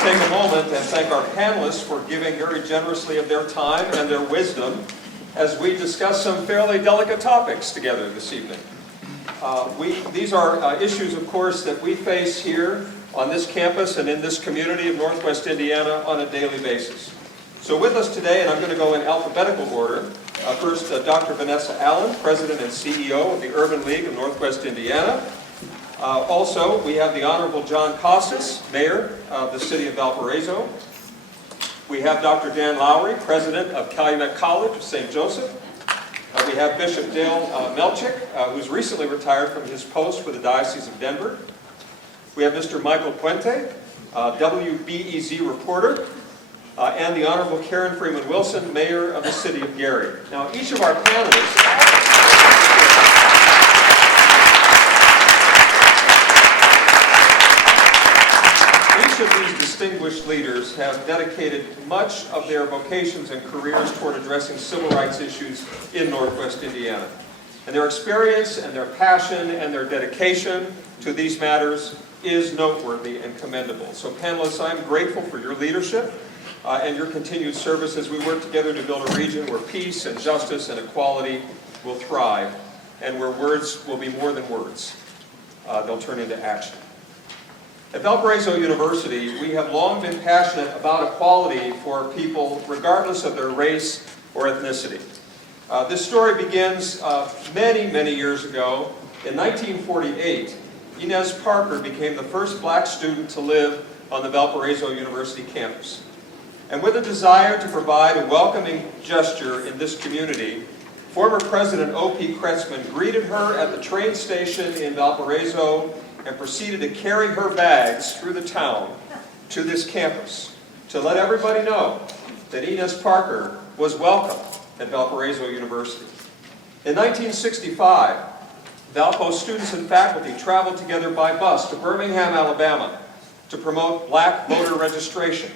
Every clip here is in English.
to take a moment and thank our panelists for giving very generously of their time and their wisdom as we discuss some fairly delicate topics together this evening. These are issues, of course, that we face here on this campus and in this community of Northwest Indiana on a daily basis. So with us today, and I'm going to go in alphabetical order, first Dr. Vanessa Allen, President and CEO of the Urban League of Northwest Indiana. Also, we have the Honorable John Costas, Mayor of the City of Valparaiso. We have Dr. Dan Lowry, President of Calumet College of St. Joseph. We have Bishop Dale Melchick, who's recently retired from his post for the Diocese of Denver. We have Mr. Michael Puente, WBEZ reporter, and the Honorable Karen Freeman Wilson, Mayor of the City of Gary. Now, each of our panelists... Each of these distinguished leaders have dedicated much of their vocations and careers toward addressing civil rights issues in Northwest Indiana. And their experience and their passion and their dedication to these matters is noteworthy and commendable. So panelists, I'm grateful for your leadership and your continued service as we work together to build a region where peace and justice and equality will thrive and where words will be more than words. They'll turn into action. At Valparaiso University, we have long been passionate about equality for people regardless of their race or ethnicity. This story begins many, many years ago. In 1948, Inez Parker became the first black student to live on the Valparaiso University campus. And with a desire to provide a welcoming gesture in this community, former President O.P. Kretzmann greeted her at the train station in Valparaiso and proceeded to carry her bags through the town to this campus to let everybody know that Inez Parker was welcome at Valparaiso University. In 1965, Valpo students and faculty traveled together by bus to Birmingham, Alabama to promote black voter registration.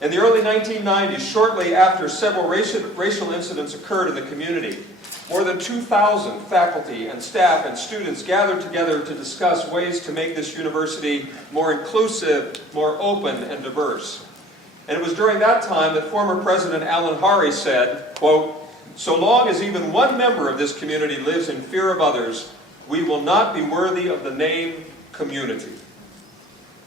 In the early 1990s, shortly after several racial incidents occurred in the community, more than 2,000 faculty and staff and students gathered together to discuss ways to make this university more inclusive, more open, and diverse. And it was during that time that former President Alan Hari said, quote, "So long as even one member of this community lives in fear of others, we will not be worthy of the name community."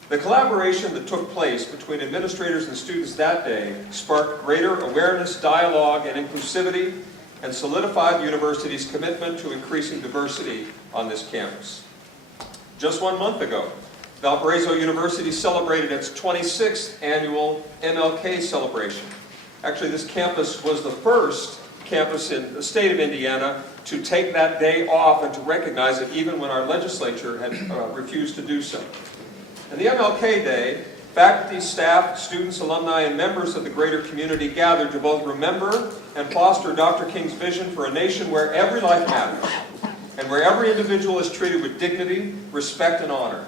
The collaboration that took place between administrators and students that day sparked greater awareness, dialogue, and inclusivity, and solidified the university's commitment to increasing diversity on this campus. Just 1 month ago, Valparaiso University celebrated its 26th annual MLK celebration. Actually, this campus was the first campus in the state of Indiana to take that day off and to recognize it even when our legislature had refused to do so. And the MLK Day, faculty, staff, students, alumni, and members of the greater community gathered to both remember and foster Dr. King's vision for a nation where every life matters and where every individual is treated with dignity, respect, and honor.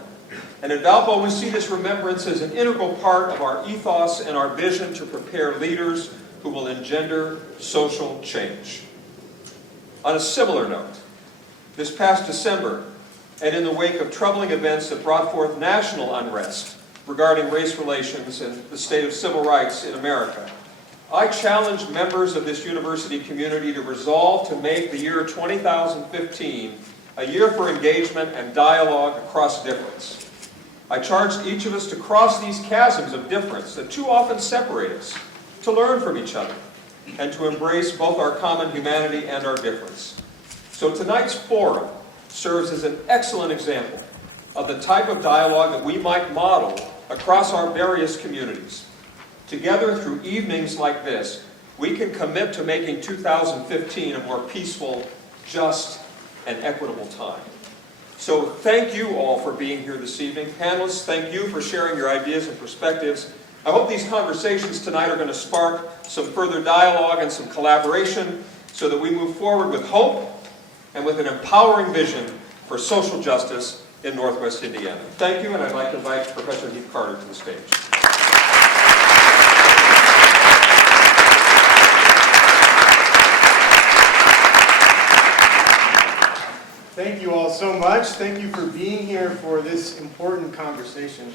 And at Valpo, we see this remembrance as an integral part of our ethos and our vision to prepare leaders who will engender social change. On a similar note, this past December, and in the wake of troubling events that brought forth national unrest regarding race relations and the state of civil rights in America, I challenged members of this university community to resolve to make the year 2015 a year for engagement and dialogue across difference. I charged each of us to cross these chasms of difference that too often separate us, to learn from each other, and to embrace both our common humanity and our difference. So tonight's forum serves as an excellent example of the type of dialogue that we might model across our various communities. Together, through evenings like this, we can commit to making 2015 a more peaceful, just, and equitable time. So thank you all for being here this evening. Panelists, thank you for sharing your ideas and perspectives. I hope these conversations tonight are going to spark some further dialogue and some collaboration so that we move forward with hope and with an empowering vision for social justice in Northwest Indiana. Thank you, and I'd like to invite Professor Heath Carter to the stage. Thank you all so much. Thank you for being here for this important conversation.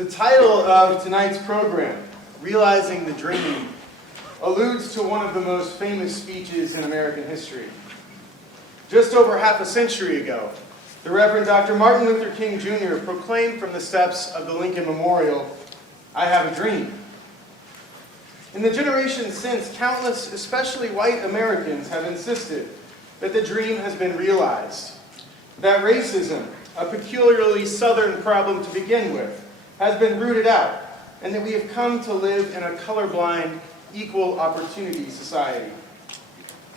The title of tonight's program, Realizing the Dream, alludes to one of the most famous speeches in American history. Just over half a century ago, the Reverend Dr. Martin Luther King Jr. proclaimed from the steps of the Lincoln Memorial, "I have a dream." In the generations since, countless, especially white Americans, have insisted that the dream has been realized, that racism, a peculiarly Southern problem to begin with, has been rooted out, and that we have come to live in a colorblind, equal opportunity society.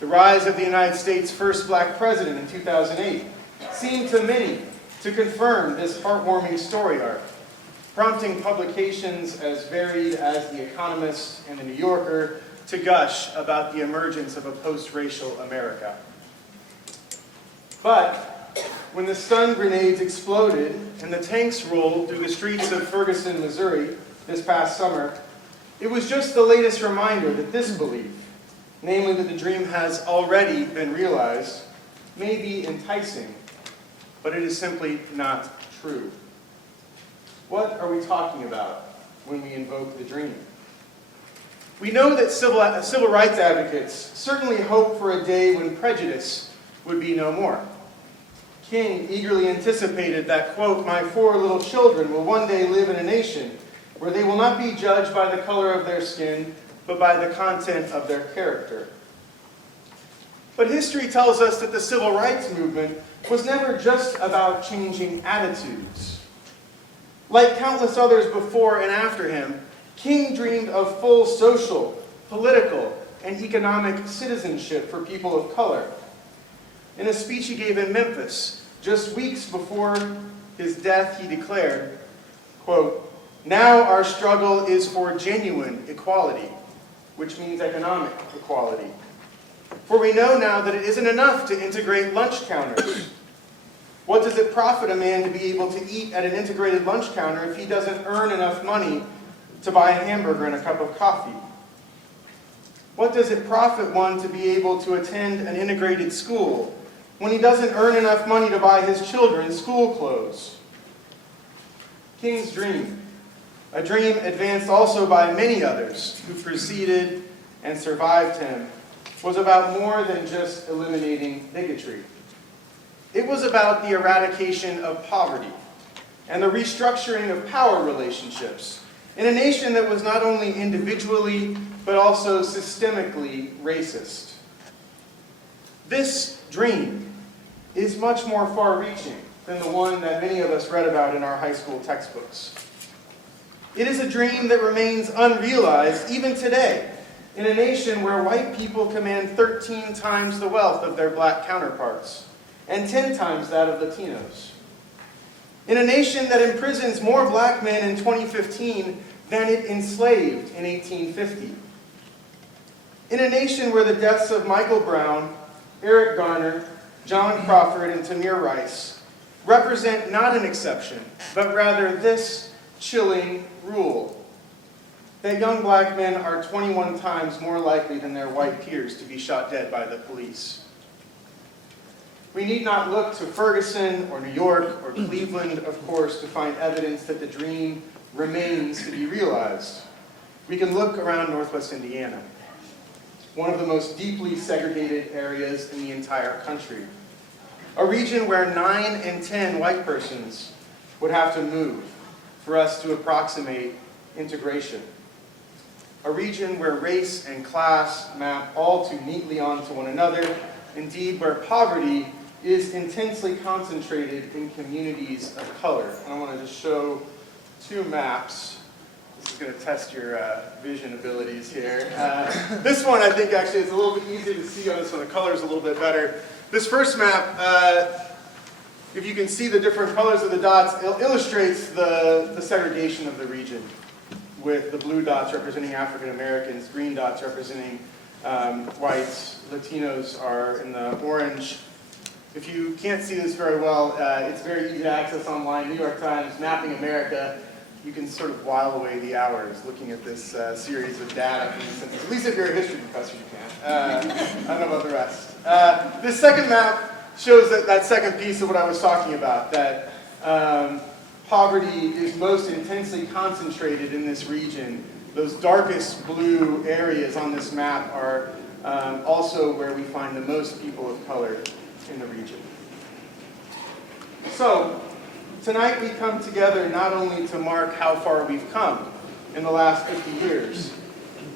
The rise of the United States' first black president in 2008 seemed to many to confirm this heartwarming story arc, prompting publications as varied as The Economist and The New Yorker to gush about the emergence of a post-racial America. But when the stun grenades exploded and the tanks rolled through the streets of Ferguson, Missouri this past summer, it was just the latest reminder that this belief, namely that the dream has already been realized, may be enticing, but it is simply not true. What are we talking about when we invoke the dream? We know that civil rights advocates certainly hope for a day when prejudice would be no more. King eagerly anticipated that, quote, "My 4 little children will one day live in a nation where they will not be judged by the color of their skin, but by the content of their character." But history tells us that the civil rights movement was never just about changing attitudes. Like countless others before and after him, King dreamed of full social, political, and economic citizenship for people of color. In a speech he gave in Memphis, just weeks before his death, he declared, quote, "Now our struggle is for genuine equality," which means economic equality. "For we know now that it isn't enough to integrate lunch counters. What does it profit a man to be able to eat at an integrated lunch counter if he doesn't earn enough money to buy a hamburger and a cup of coffee? What does it profit one to be able to attend an integrated school when he doesn't earn enough money to buy his children school clothes?" King's dream, a dream advanced also by many others who preceded and survived him, was about more than just eliminating bigotry. It was about the eradication of poverty and the restructuring of power relationships in a nation that was not only individually but also systemically racist. This dream is much more far-reaching than the one that many of us read about in our high school textbooks. It is a dream that remains unrealized even today in a nation where white people command 13 times the wealth of their black counterparts and 10 times that of Latinos. In a nation that imprisons more black men in 2015 than it enslaved in 1850. In a nation where the deaths of Michael Brown, Eric Garner, John Crawford, and Tamir Rice represent not an exception, but rather this chilling rule: that young black men are 21 times more likely than their white peers to be shot dead by the police. We need not look to Ferguson or New York or Cleveland, of course, to find evidence that the dream remains to be realized. We can look around Northwest Indiana, one of the most deeply segregated areas in the entire country. A region where 9 in 10 white persons would have to move for us to approximate integration. A region where race and class map all too neatly onto one another, indeed where poverty is intensely concentrated in communities of color. And I want to just show 2 maps. This is going to test your vision abilities here. This one I think actually is a little bit easier to see on this one. The color is a little bit better. This first map, if you can see the different colors of the dots, it illustrates the segregation of the region, with the blue dots representing African Americans, green dots representing whites. Latinos are in the orange. If you can't see this very well, it's very easy to access online. New York Times, Mapping America. You can sort of while away the hours looking at this series of data from the census. At least if you're a history professor, you can. I don't know about the rest. This second map shows that second piece of what I was talking about, that poverty is most intensely concentrated in this region. Those darkest blue areas on this map are also where we find the most people of color in the region. So, tonight we come together not only to mark how far we've come in the last 50 years,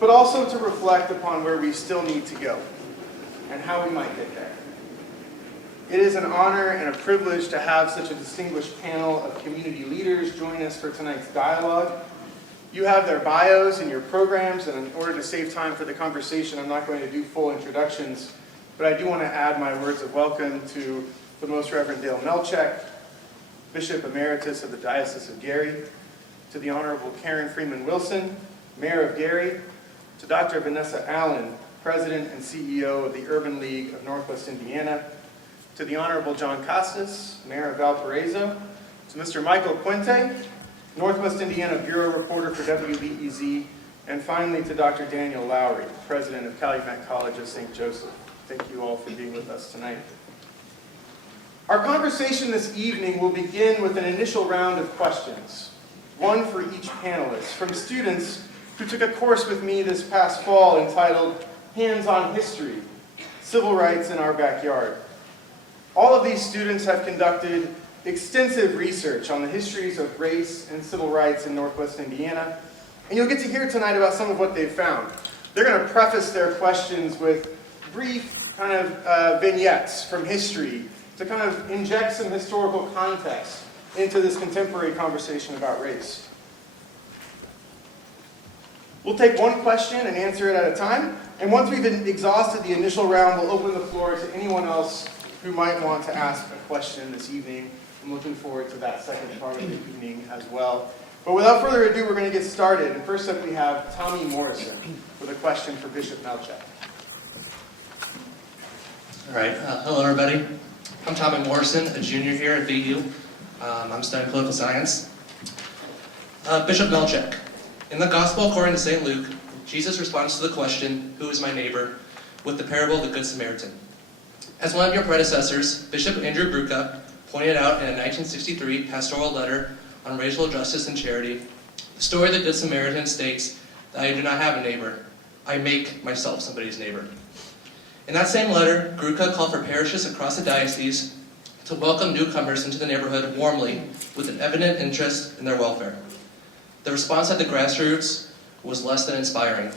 but also to reflect upon where we still need to go and how we might get there. It is an honor and a privilege to have such a distinguished panel of community leaders join us for tonight's dialogue. You have their bios in your programs, and in order to save time for the conversation, I'm not going to do full introductions, but I do want to add my words of welcome to the Most Reverend Dale Melchek, Bishop Emeritus of the Diocese of Gary, to the Honorable Karen Freeman Wilson, Mayor of Gary, to Dr. Vanessa Allen, President and CEO of the Urban League of Northwest Indiana, to the Honorable John Costas, Mayor of Valparaiso, to Mr. Michael Puente, Northwest Indiana Bureau Reporter for WBEZ, and finally to Dr. Daniel Lowry, President of Calumet College of St. Joseph. Thank you all for being with us tonight. Our conversation this evening will begin with an initial round of questions, one for each panelist, from students who took a course with me this past fall entitled Hands-on History, Civil Rights in Our Backyard. All of these students have conducted extensive research on the histories of race and civil rights in Northwest Indiana, and you'll get to hear tonight about some of what they've found. They're going to preface their questions with brief kind of vignettes from history to kind of inject some historical context into this contemporary conversation about race. We'll take one question and answer it at a time, and once we've exhausted the initial round, we'll open the floor to anyone else who might want to ask a question this evening. I'm looking forward to that second part of the evening as well. But without further ado, we're going to get started. And first up, we have Tommy Morrison with a question for Bishop Melchek. All right. Hello, everybody. I'm Tommy Morrison, a junior here at VU. I'm studying political science. Bishop Melchek, in the Gospel according to St. Luke, Jesus responds to the question, "Who is my neighbor?" with the parable of the Good Samaritan. As one of your predecessors, Bishop Andrew Bruca pointed out in a 1963 pastoral letter on racial justice and charity, the story of the Good Samaritan states that I do not have a neighbor. I make myself somebody's neighbor. In that same letter, Bruca called for parishes across the diocese to welcome newcomers into the neighborhood warmly with an evident interest in their welfare. The response at the grassroots was less than inspiring.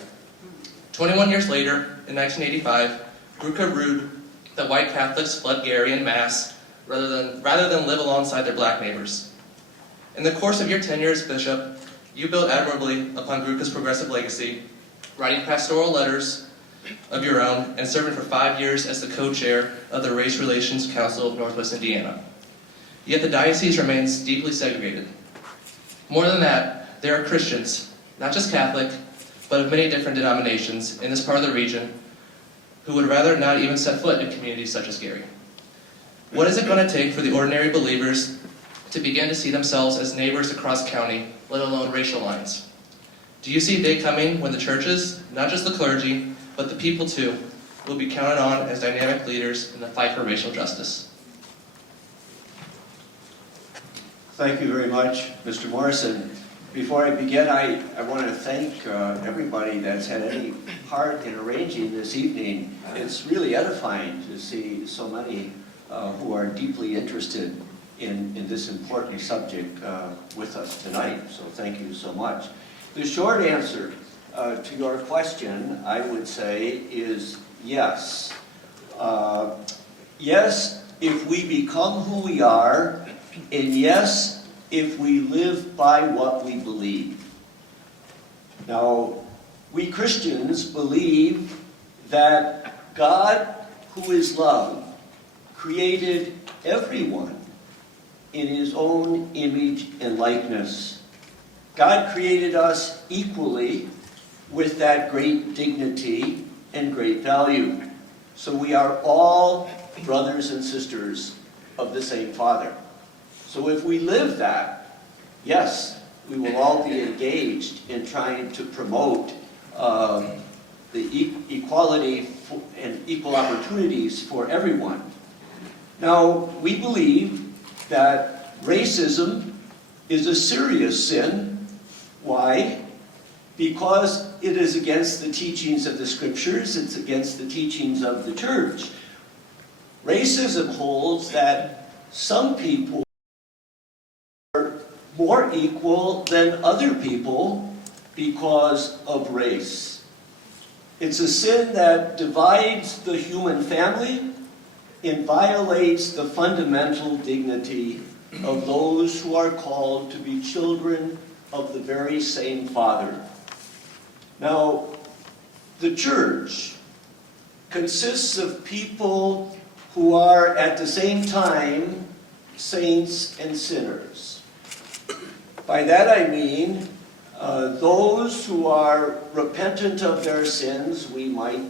21 years later, in 1985, Bruca rued that white Catholics fled Gary en masse rather than live alongside their black neighbors. In the course of your tenure as bishop, you built admirably upon Bruca's progressive legacy, writing pastoral letters of your own and serving for 5 years as the co-chair of the Race Relations Council of Northwest Indiana. Yet the diocese remains deeply segregated. More than that, there are Christians, not just Catholic, but of many different denominations in this part of the region who would rather not even set foot in communities such as Gary. What is it going to take for the ordinary believers to begin to see themselves as neighbors across county, let alone racial lines? Do you see a day coming when the churches, not just the clergy, but the people too, will be counted on as dynamic leaders in the fight for racial justice? Thank you very much, Mr. Morrison. Before I begin, I want to thank everybody that's had any part in arranging this evening. It's really edifying to see so many who are deeply interested in this important subject with us tonight. So thank you so much. The short answer to your question, I would say, is yes. Yes, if we become who we are, and yes, if we live by what we believe. Now, we Christians believe that God, who is love, created everyone in his own image and likeness. God created us equally with that great dignity and great value. So we are all brothers and sisters of the same Father. So if we live that, yes, we will all be engaged in trying to promote the equality and equal opportunities for everyone. Now, we believe that racism is a serious sin. Why? Because it is against the teachings of the Scriptures, it's against the teachings of the church. Racism holds that some people are more equal than other people because of race. It's a sin that divides the human family and violates the fundamental dignity of those who are called to be children of the very same Father. Now, the church consists of people who are at the same time saints and sinners. By that I mean those who are repentant of their sins, we might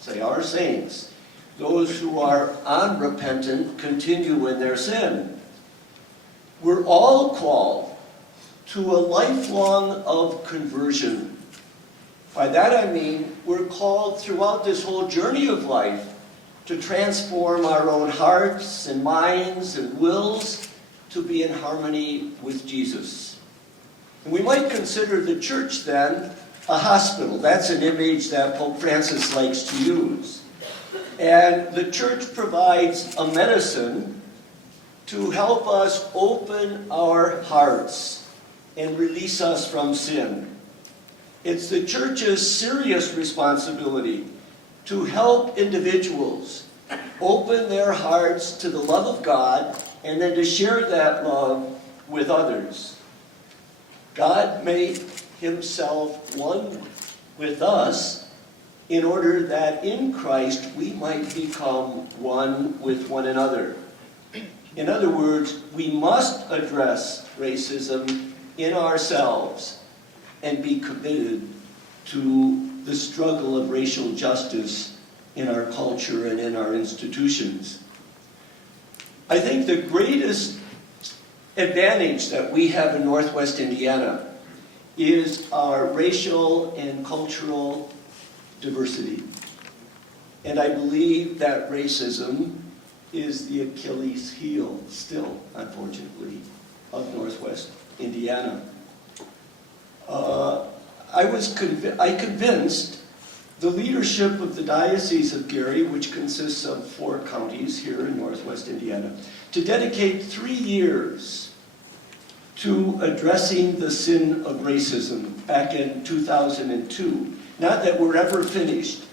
say are saints. Those who are unrepentant continue in their sin. We're all called to a lifelong of conversion. By that I mean we're called throughout this whole journey of life to transform our own hearts and minds and wills to be in harmony with Jesus. And we might consider the church then a hospital. That's an image that Pope Francis likes to use. And the church provides a medicine to help us open our hearts and release us from sin. It's the church's serious responsibility to help individuals open their hearts to the love of God and then to share that love with others. God made himself one with us in order that in Christ we might become one with one another. In other words, we must address racism in ourselves and be committed to the struggle of racial justice in our culture and in our institutions. I think the greatest advantage that we have in Northwest Indiana is our racial and cultural diversity. And I believe that racism is the Achilles heel, still, unfortunately, of Northwest Indiana. I convinced the leadership of the Diocese of Gary, which consists of 4 counties here in Northwest Indiana, to dedicate 3 years to addressing the sin of racism back in 2002. Not that we're ever finished.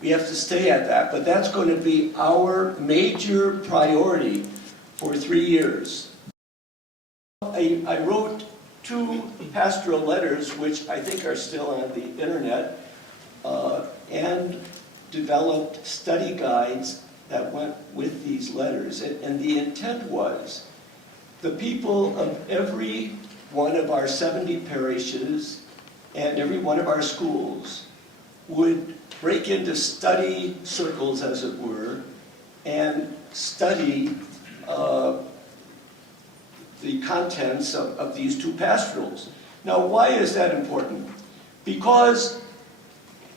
We have to stay at that, but that's going to be our major priority for 3 years. I wrote 2 pastoral letters, which I think are still on the internet, and developed study guides that went with these letters. And the intent was the people of every one of our 70 parishes and every one of our schools would break into study circles, as it were, and study the contents of these 2 pastorals. Now, why is that important? Because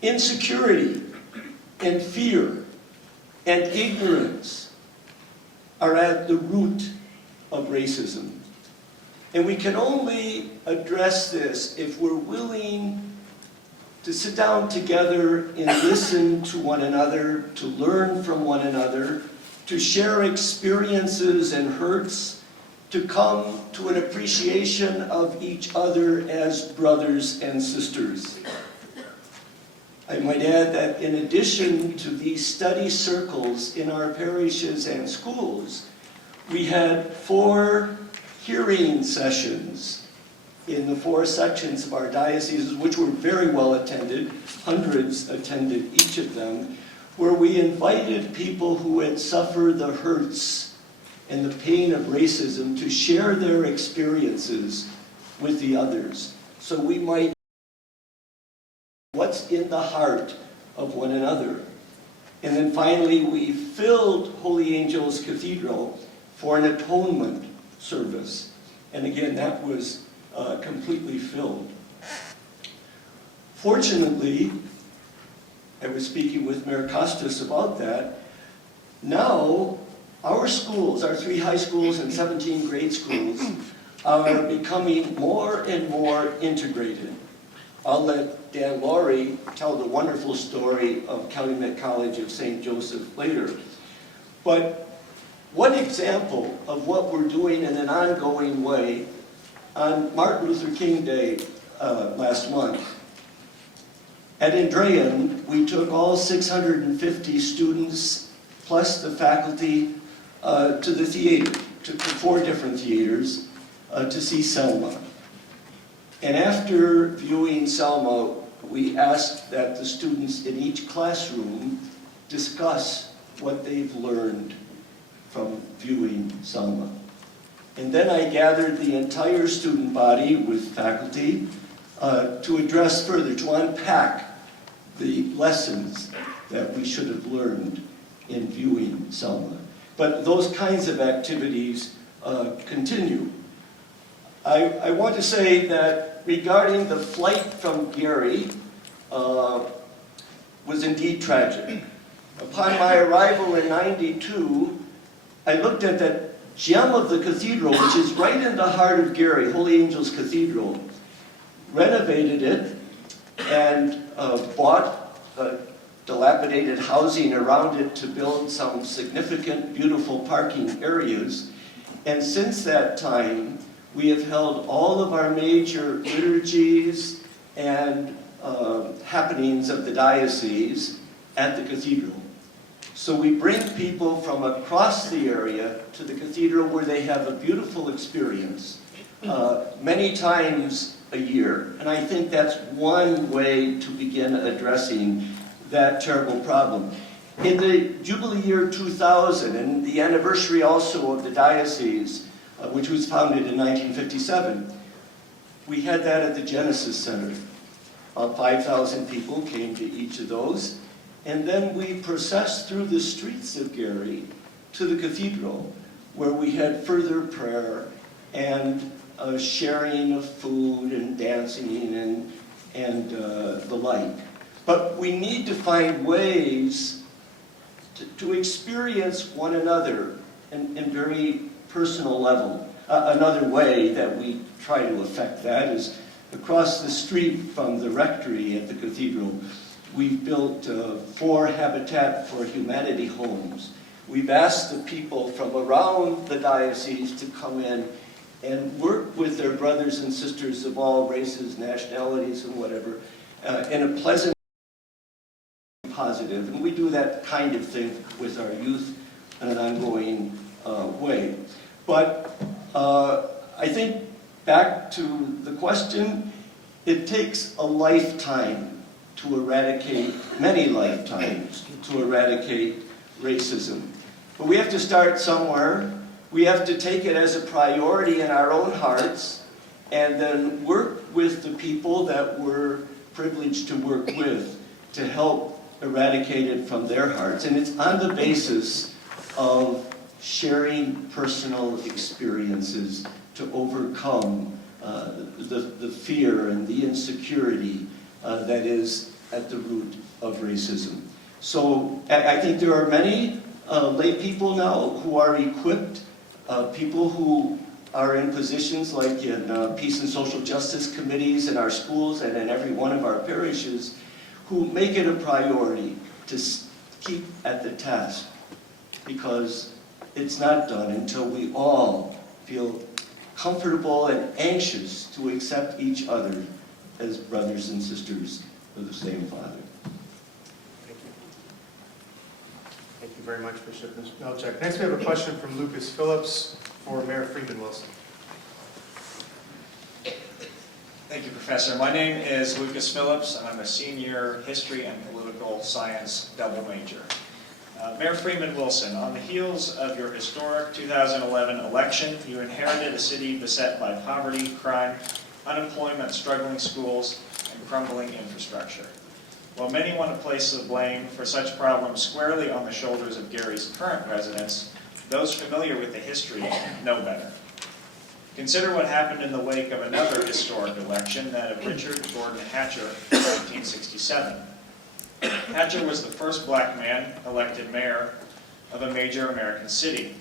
insecurity and fear and ignorance are at the root of racism. And we can only address this if we're willing to sit down together and listen to one another, to learn from one another, to share experiences and hurts, to come to an appreciation of each other as brothers and sisters. I might add that in addition to these study circles in our parishes and schools, we had 4 hearing sessions in the 4 sections of our dioceses, which were very well attended. Hundreds attended each of them, where we invited people who had suffered the hurts and the pain of racism to share their experiences with the others, so we might know what's in the heart of one another. And then finally, we filled Holy Angels Cathedral for an atonement service. And again, that was completely filled. Fortunately, I was speaking with Mayor Costas about that. Now, our schools, our 3 high schools and 17 grade schools, are becoming more and more integrated. I'll let Dan Laurie tell the wonderful story of Calumet College of St. Joseph later. But one example of what we're doing in an ongoing way, on Martin Luther King Day last month, at Andrean, we took all 650 students, plus the faculty, to the theater, to 4 different theaters, to see Selma. And after viewing Selma, we asked that the students in each classroom discuss what they've learned from viewing Selma. And then I gathered the entire student body with faculty to address further, to unpack the lessons that we should have learned in viewing Selma. But those kinds of activities continue. I want to say that regarding the flight from Gary was indeed tragic. Upon my arrival in '92, I looked at that gem of the cathedral, which is right in the heart of Gary, Holy Angels Cathedral, renovated it, and bought dilapidated housing around it to build some significant, beautiful parking areas. And since that time, we have held all of our major liturgies and happenings of the diocese at the cathedral. So we bring people from across the area to the cathedral where they have a beautiful experience many times a year. And I think that's one way to begin addressing that terrible problem. In the Jubilee year 2000, and the anniversary also of the diocese, which was founded in 1957, we had that at the Genesis Center. 5,000 people came to each of those. And then we processed through the streets of Gary to the cathedral, where we had further prayer and sharing of food and dancing and the like. But we need to find ways to experience one another in very personal level. Another way that we try to affect that is across the street from the rectory at the cathedral. We've built 4 Habitat for Humanity homes. We've asked the people from around the diocese to come in and work with their brothers and sisters of all races, nationalities, and whatever, in a pleasant, positive. And we do that kind of thing with our youth in an ongoing way. But I think back to the question, it takes a lifetime to eradicate, many lifetimes, to eradicate racism. But we have to start somewhere. We have to take it as a priority in our own hearts, and then work with the people that we're privileged to work with to help eradicate it from their hearts. And it's on the basis of sharing personal experiences to overcome the fear and the insecurity that is at the root of racism. So I think there are many lay people now who are equipped, people who are in positions like in peace and social justice committees in our schools and in every one of our parishes, who make it a priority to keep at the task, because it's not done until we all feel comfortable and anxious to accept each other as brothers and sisters of the same Father. Thank you. Thank you very much, Bishop Melchek. Next, we have a question from Lucas Phillips for Mayor Freeman Wilson. Thank you, Professor. My name is Lucas Phillips, and I'm a senior history and political science double major. Mayor Freeman Wilson, on the heels of your historic 2011 election, you inherited a city beset by poverty, crime, unemployment, struggling schools, and crumbling infrastructure. While many want to place the blame for such problems squarely on the shoulders of Gary's current residents, those familiar with the history know better. Consider what happened in the wake of another historic election, that of Richard Gordon Hatcher in 1967. Hatcher was the first black man elected mayor of a major American city.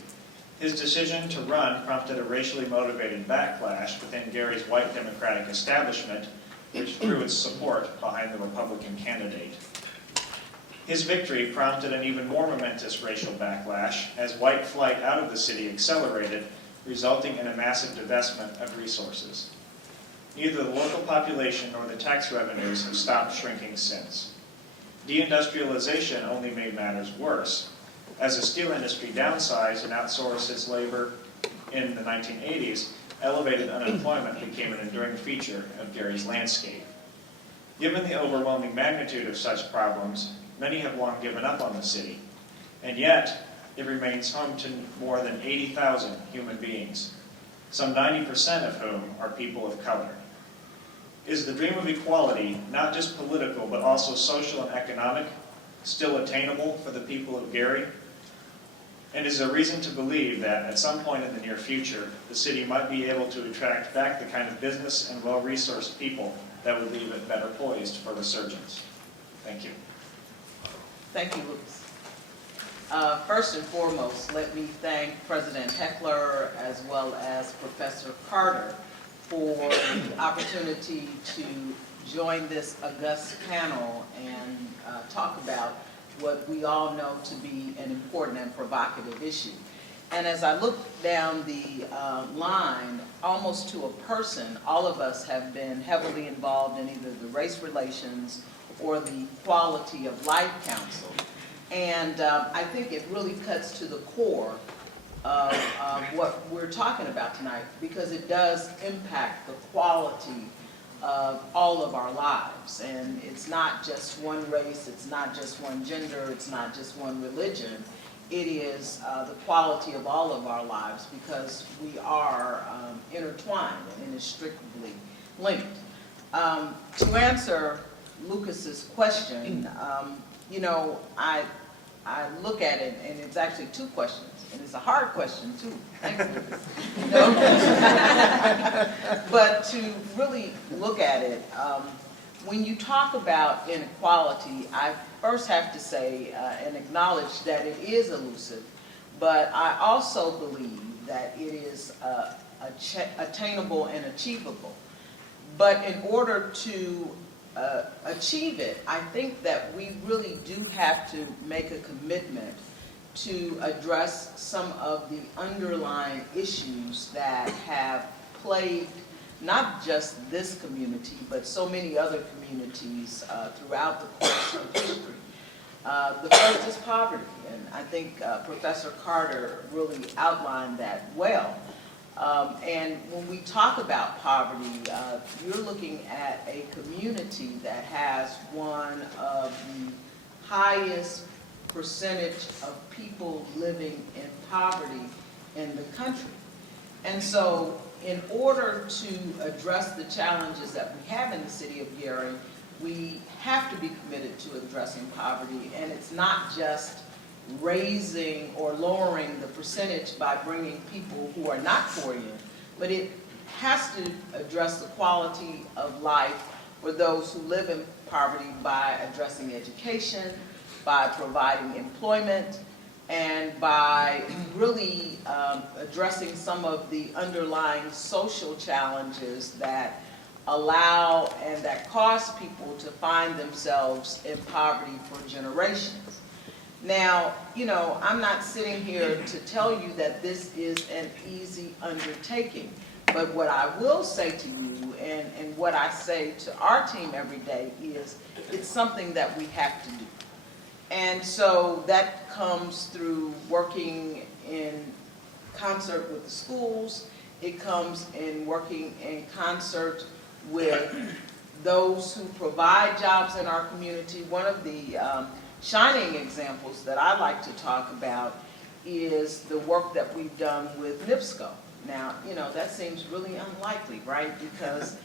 His decision to run prompted a racially motivated backlash within Gary's white Democratic establishment, which threw its support behind the Republican candidate. His victory prompted an even more momentous racial backlash as white flight out of the city accelerated, resulting in a massive divestment of resources. Neither the local population nor the tax revenues have stopped shrinking since. Deindustrialization only made matters worse, as the steel industry downsized and outsourced its labor in the 1980s. Elevated unemployment became an enduring feature of Gary's landscape. Given the overwhelming magnitude of such problems, many have long given up on the city, and yet it remains home to more than 80,000 human beings, some 90% of whom are people of color. Is the dream of equality, not just political but also social and economic, still attainable for the people of Gary? And is there reason to believe that at some point in the near future, the city might be able to attract back the kind of business and well-resourced people that would leave it better poised for resurgence? Thank you. Thank you, Lucas. First and foremost, let me thank President Heckler as well as Professor Carter for the opportunity to join this august panel and talk about what we all know to be an important and provocative issue. And as I look down the line, almost to a person, all of us have been heavily involved in either the Race Relations or the Quality of Life Council. And I think it really cuts to the core of what we're talking about tonight, because it does impact the quality of all of our lives. And it's not just one race, it's not just one gender, it's not just one religion. It is the quality of all of our lives, because we are intertwined and inextricably linked. To answer Lucas's question, you know, I look at it, and it's actually two questions, and it's a hard question too. Thanks, Lucas. But to really look at it, when you talk about inequality, I first have to say and acknowledge that it is elusive, but I also believe that it is attainable and achievable. But in order to achieve it, I think that we really do have to make a commitment to address some of the underlying issues that have plagued not just this community, but so many other communities throughout the course of history. The first is poverty, and I think Professor Carter really outlined that well. And when we talk about poverty, you're looking at a community that has one of the highest percentage of people living in poverty in the country. And so in order to address the challenges that we have in the city of Gary, we have to be committed to addressing poverty. And it's not just raising or lowering the percentage by bringing people who are not poor in, but it has to address the quality of life for those who live in poverty by addressing education, by providing employment, and by really addressing some of the underlying social challenges that allow and that cause people to find themselves in poverty for generations. Now, you know, I'm not sitting here to tell you that this is an easy undertaking, but what I will say to you and what I say to our team every day is it's something that we have to do. And so that comes through working in concert with the schools. It comes in working in concert with those who provide jobs in our community. One of the shining examples that I like to talk about is the work that we've done with NIPSCO. Now, you know, that seems really unlikely, right? Because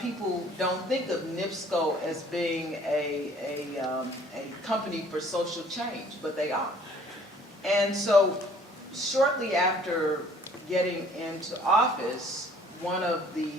people don't think of NIPSCO as being a company for social change, but they are. And so shortly after getting into office, one of the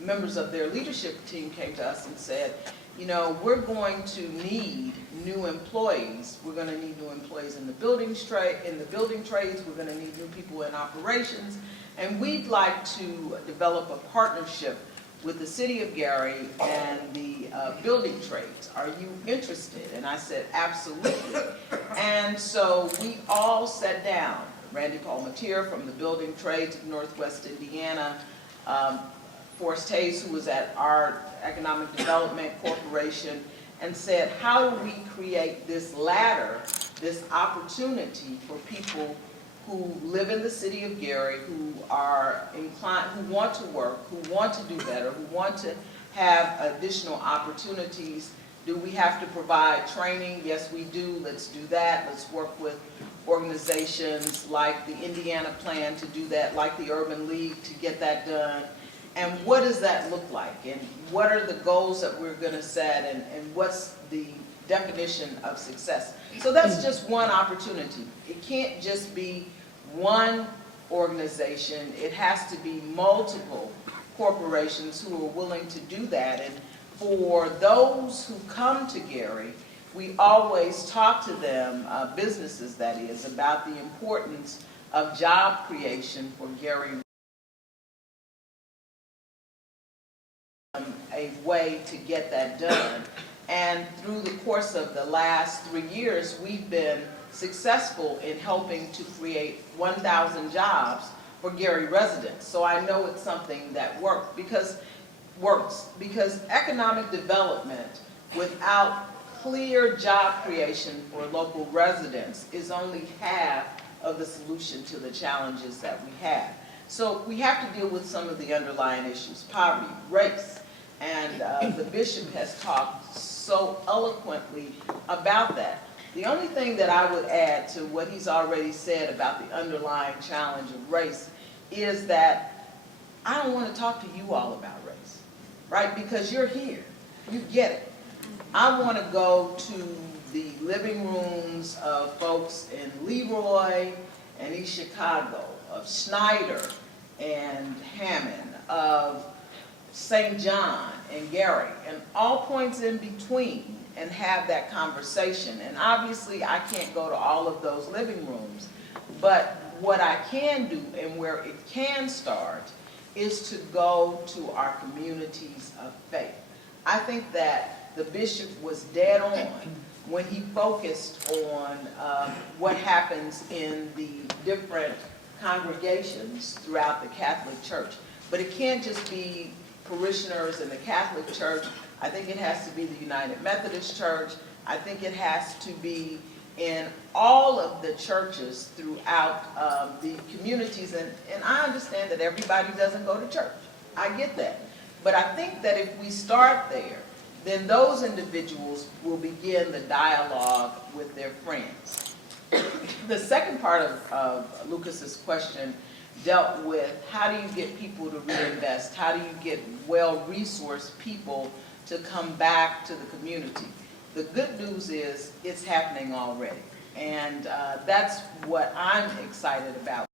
members of their leadership team came to us and said, you know, we're going to need new employees. We're going to need new employees in the building trades. We're going to need new people in operations, and we'd like to develop a partnership with the city of Gary and the building trades. Are you interested? And I said, absolutely. And so we all sat down. Randy Palmatier from the building trades of Northwest Indiana, Forrest Hayes, who was at our Economic Development Corporation, and said, how do we create this ladder, this opportunity for people who live in the city of Gary, who are inclined, who want to work, who want to do better, who want to have additional opportunities. Do we have to provide training? Yes, we do. Let's do that. Let's work with organizations like the Indiana Plan to do that, like the Urban League to get that done. And what does that look like? And what are the goals that we're going to set? And what's the definition of success? So that's just one opportunity. It can't just be one organization. It has to be multiple corporations who are willing to do that. And for those who come to Gary, we always talk to them, businesses that is, about the importance of job creation for Gary. A way to get that done. And through the course of the last 3 years, we've been successful in helping to create 1,000 jobs for Gary residents. So I know it's something that works because economic development without clear job creation for local residents is only half of the solution to the challenges that we have. So we have to deal with some of the underlying issues: poverty, race, and the bishop has talked so eloquently about that. The only thing that I would add to what he's already said about the underlying challenge of race is that I don't want to talk to you all about race, right? Because you're here, you get it. I want to go to the living rooms of folks in Leroy and East Chicago, of Snyder and Hammond, of St. John and Gary, and all points in between, and have that conversation. And obviously I can't go to all of those living rooms, but what I can do and where it can start is to go to our communities of faith. I think that the bishop was dead on when he focused on what happens in the different congregations throughout the Catholic Church. But it can't just be parishioners in the Catholic Church. I think it has to be the United Methodist Church. I think it has to be in all of the churches throughout the communities. And I understand that everybody doesn't go to church. I get that. But I think that if we start there, then those individuals will begin the dialogue with their friends. The second part of Lucas's question dealt with how do you get people to reinvest? How do you get well-resourced people to come back to the community? The good news is it's happening already. And that's what I'm excited about.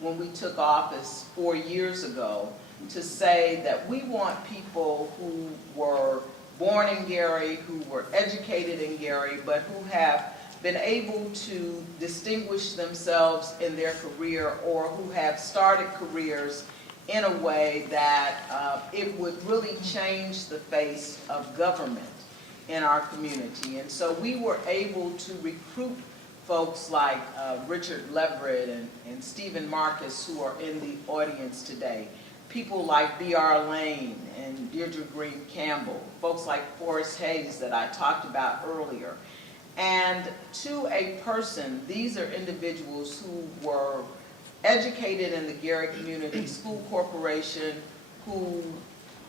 When we took office 4 years ago, to say that we want people who were born in Gary, who were educated in Gary, but who have been able to distinguish themselves in their career, or who have started careers in a way that it would really change the face of government in our community. And so we were able to recruit folks like Richard Leverett and Stephen Marcus, who are in the audience today. People like B.R. Lane and Deirdre Green Campbell, folks like Forrest Hayes that I talked about earlier. And to a person, these are individuals who were educated in the Gary Community School Corporation, who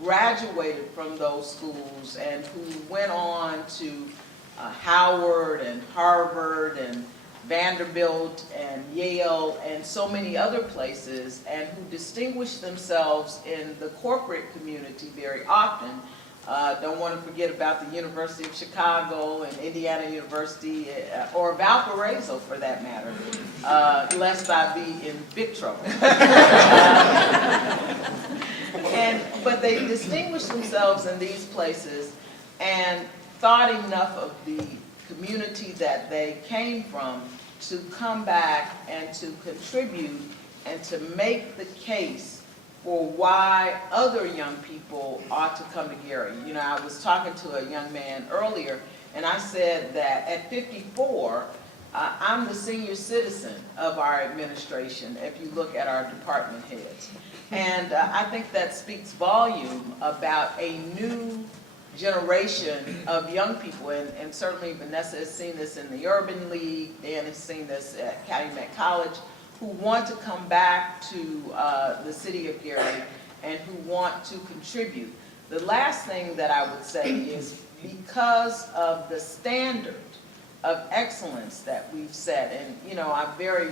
graduated from those schools and who went on to Howard and Harvard and Vanderbilt and Yale and so many other places, and who distinguished themselves in the corporate community very often. Don't want to forget about the University of Chicago and Indiana University, or Valparaiso for that matter, lest I be in big trouble. But they distinguished themselves in these places, and thought enough of the community that they came from to come back and to contribute and to make the case for why other young people ought to come to Gary. You know, I was talking to a young man earlier, and I said that at 54, I'm the senior citizen of our administration, if you look at our department heads. And I think that speaks volume about a new generation of young people, and certainly Vanessa has seen this in the Urban League, Dan has seen this at Calumet College, who want to come back to the city of Gary and who want to contribute. The last thing that I would say is because of the standard of excellence that we've set, and you know, I'm very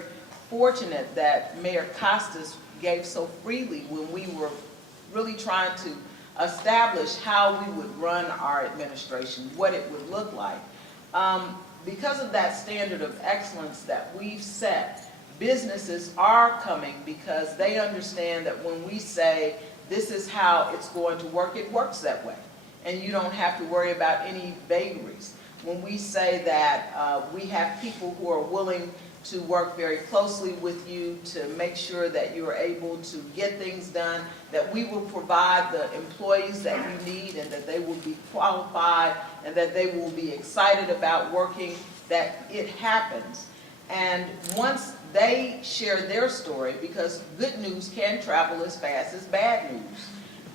fortunate that Mayor Costas gave so freely when we were really trying to establish how we would run our administration, what it would look like. Because of that standard of excellence that we've set, businesses are coming because they understand that when we say this is how it's going to work, it works that way. And you don't have to worry about any vagaries. When we say that we have people who are willing to work very closely with you to make sure that you are able to get things done, that we will provide the employees that you need and that they will be qualified and that they will be excited about working, that it happens. And once they share their story, because good news can travel as fast as bad news,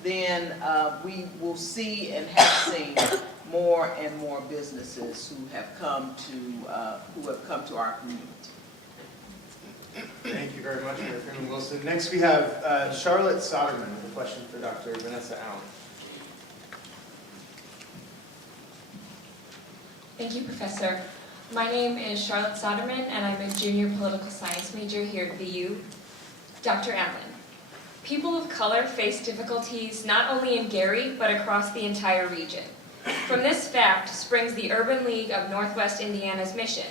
then we will see and have seen more and more businesses who have come to our community. Thank you very much, Mayor Freeman Wilson. Next we have Charlotte Soderman with a question for Dr. Vanessa Allen. Thank you, Professor. My name is Charlotte Soderman, and I'm a junior political science major here at VU. Dr. Allen, people of color face difficulties not only in Gary, but across the entire region. From this fact springs the Urban League of Northwest Indiana's mission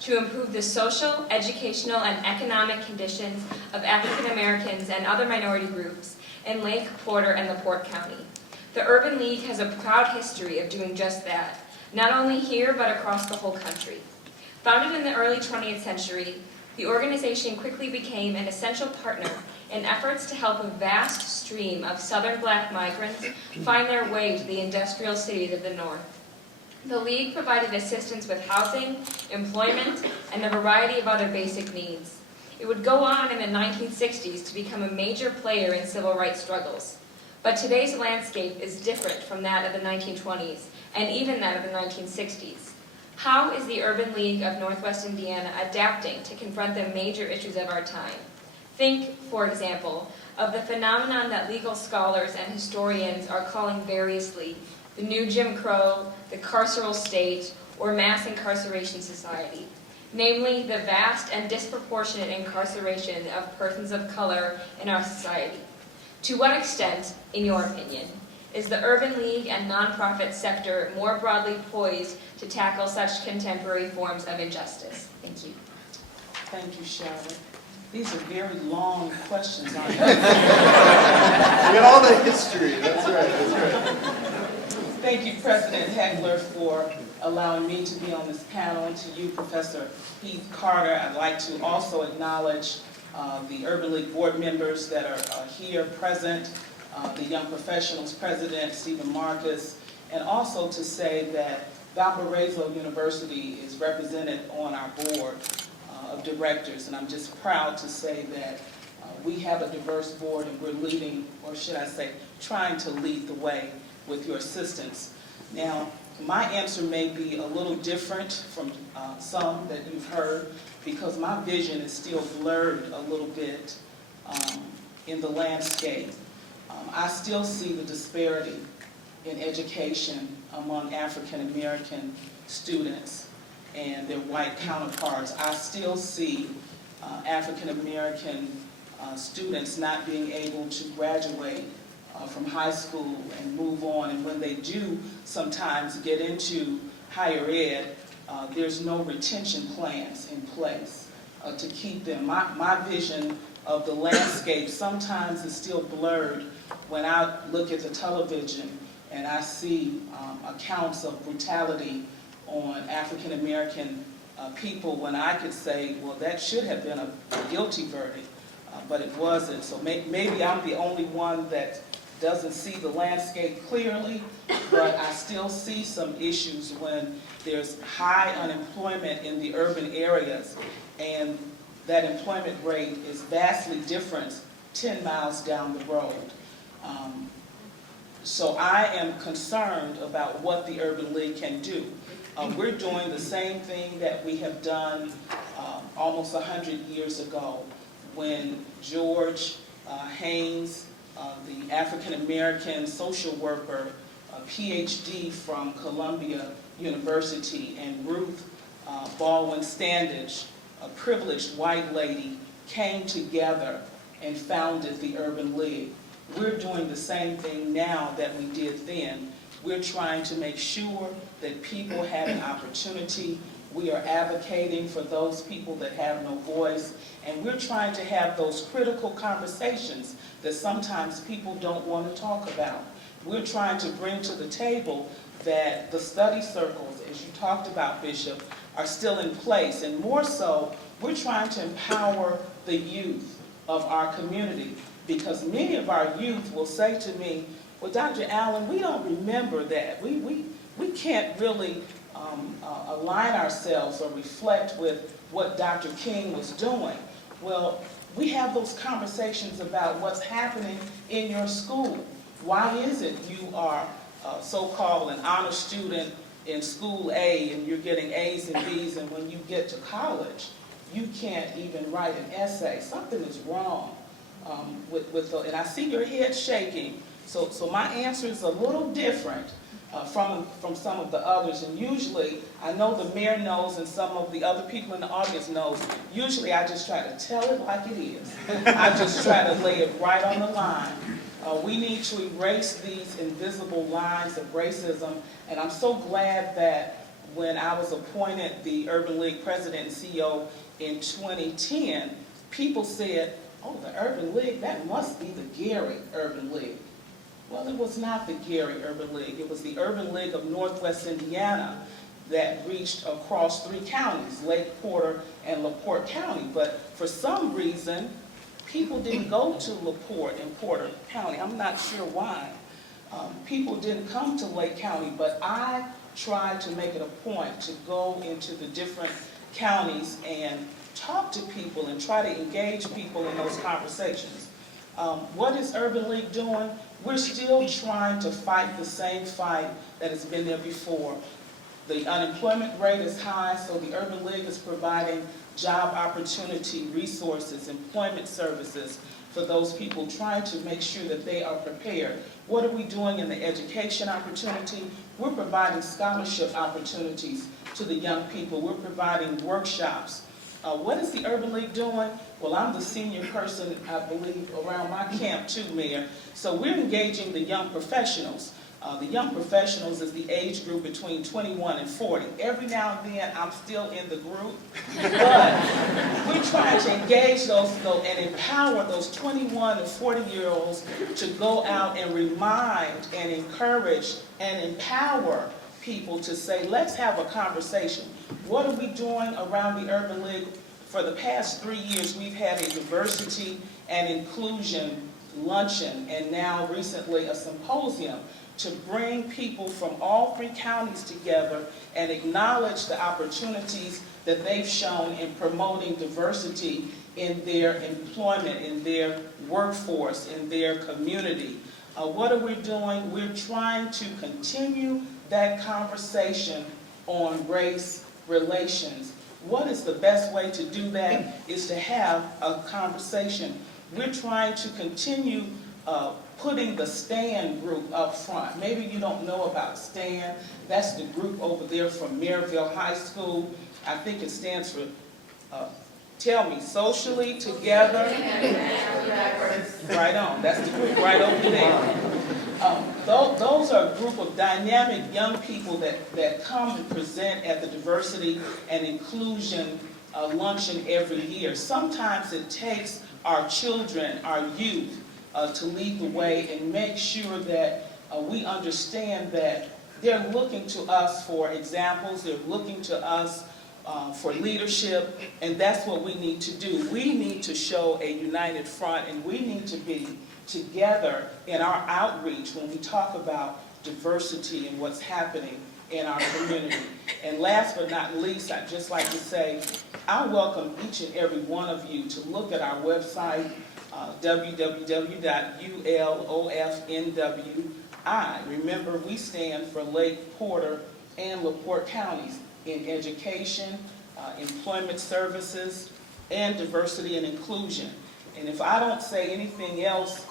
to improve the social, educational, and economic conditions of African Americans and other minority groups in Lake, Porter, and LaPorte County. The Urban League has a proud history of doing just that, not only here, but across the whole country. Founded in the early 20th century, the organization quickly became an essential partner in efforts to help a vast stream of Southern Black migrants find their way to the industrial cities of the North. The League provided assistance with housing, employment, and a variety of other basic needs. It would go on in the 1960s to become a major player in civil rights struggles. But today's landscape is different from that of the 1920s, and even that of the 1960s. How is the Urban League of Northwest Indiana adapting to confront the major issues of our time? Think, for example, of the phenomenon that legal scholars and historians are calling variously the new Jim Crow, the carceral state, or mass incarceration society, namely the vast and disproportionate incarceration of persons of color in our society. To what extent, in your opinion, is the Urban League and nonprofit sector more broadly poised to tackle such contemporary forms of injustice? Thank you. Thank you, Charlotte. These are very long questions, aren't they? We got all the history, that's right. Thank you, President Heckler, for allowing me to be on this panel, and to you, Professor Heath Carter. I'd like to also acknowledge the Urban League board members that are here present, the Young Professionals President, Stephen Marcus, and also to say that Valparaiso University is represented on our board of directors, and I'm just proud to say that we have a diverse board, and we're leading, or should I say, trying to lead the way with your assistance. Now, my answer may be a little different from some that you've heard, because my vision is still blurred a little bit in the landscape. I still see the disparity in education among African American students and their white counterparts. I still see African American students not being able to graduate from high school and move on, and when they do sometimes get into higher ed, there's no retention plans in place to keep them. My vision of the landscape sometimes is still blurred when I look at the television and I see accounts of brutality on African American people when I could say, well, that should have been a guilty verdict, but it wasn't. So maybe I'm the only one that doesn't see the landscape clearly, but I still see some issues when there's high unemployment in the urban areas, and that employment rate is vastly different 10 miles down the road. So I am concerned about what the Urban League can do. We're doing the same thing that we have done almost 100 years ago when George Haynes, the African-American social worker, a PhD from Columbia University, and Ruth Baldwin Standish, a privileged white lady, came together and founded the Urban League. We're doing the same thing now that we did then. We're trying to make sure that people have an opportunity. We are advocating for those people that have no voice, and we're trying to have those critical conversations that sometimes people don't want to talk about. We're trying to bring to the table that the study circles, as you talked about, Bishop, are still in place, and more so, we're trying to empower the youth of our community, because many of our youth will say to me, well, Dr. Allen, we don't remember that. We can't really align ourselves or reflect with what Dr. King was doing. Well, we have those conversations about what's happening in your school. Why is it you are so-called an honor student in school A and you're getting A's and B's, and when you get to college, you can't even write an essay? Something is wrong and I see your head shaking. So my answer is a little different from some of the others, and usually, I know the mayor knows and some of the other people in the audience knows, usually I just try to tell it like it is. I just try to lay it right on the line. We need to erase these invisible lines of racism, and I'm so glad that when I was appointed the Urban League president and CEO in 2010, people said, oh, the Urban League, that must be the Gary Urban League. Well, it was not the Gary Urban League. It was the Urban League of Northwest Indiana that reached across 3 counties, Lake Porter and LaPorte County. But for some reason, people didn't go to LaPorte and Porter County. I'm not sure why. People didn't come to Lake County, but I tried to make it a point to go into the different counties and talk to people and try to engage people in those conversations. What is Urban League doing? We're still trying to fight the same fight that has been there before. The unemployment rate is high, so the Urban League is providing job opportunity, resources, employment services for those people, trying to make sure that they are prepared. What are we doing in the education opportunity? We're providing scholarship opportunities to the young people. We're providing workshops. What is the Urban League doing? Well, I'm the senior person, I believe, around my camp too, Mayor. So we're engaging the young professionals. The young professionals is the age group between 21 and 40. Every now and then, I'm still in the group, but we're trying to engage those and empower those 21 and 40-year-olds to go out and remind and encourage and empower people to say, let's have a conversation. What are we doing around the Urban League? For the past 3 years, we've had a diversity and inclusion luncheon, and now recently a symposium to bring people from all 3 counties together and acknowledge the opportunities that they've shown in promoting diversity in their employment, in their workforce, in their community. What are we doing? We're trying to continue that conversation on race relations. What is the best way to do that is to have a conversation. We're trying to continue putting the STAN group up front. Maybe you don't know about STAN. That's the group over there from Maryville High School. I think it stands for, tell me, socially together. Right on, that's the group right over there. Those are a group of dynamic young people that come and present at the diversity and inclusion luncheon every year. Sometimes it takes our children, our youth, to lead the way and make sure that we understand that they're looking to us for examples, they're looking to us for leadership, and that's what we need to do. We need to show a united front, and we need to be together in our outreach when we talk about diversity and what's happening in our community. And last but not least, I'd just like to say, I welcome each and every one of you to look at our website, www.ulofnwi. Remember, we stand for Lake, Porter, and LaPorte counties in education, employment services, and diversity and inclusion. And if I don't say anything else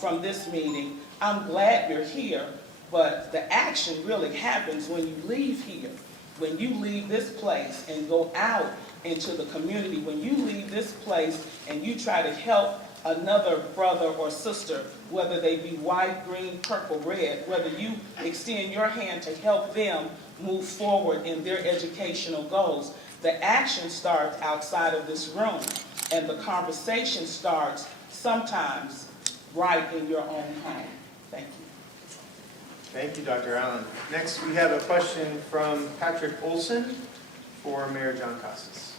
from this meeting, I'm glad you're here, but the action really happens when you leave here, when you leave this place and go out into the community, when you leave this place and you try to help another brother or sister, whether they be white, green, purple, red, whether you extend your hand to help them move forward in their educational goals. The action starts outside of this room, and the conversation starts sometimes right in your own home. Thank you. Thank you, Dr. Allen. Next, we have a question from Patrick Olson for Mayor John Costas.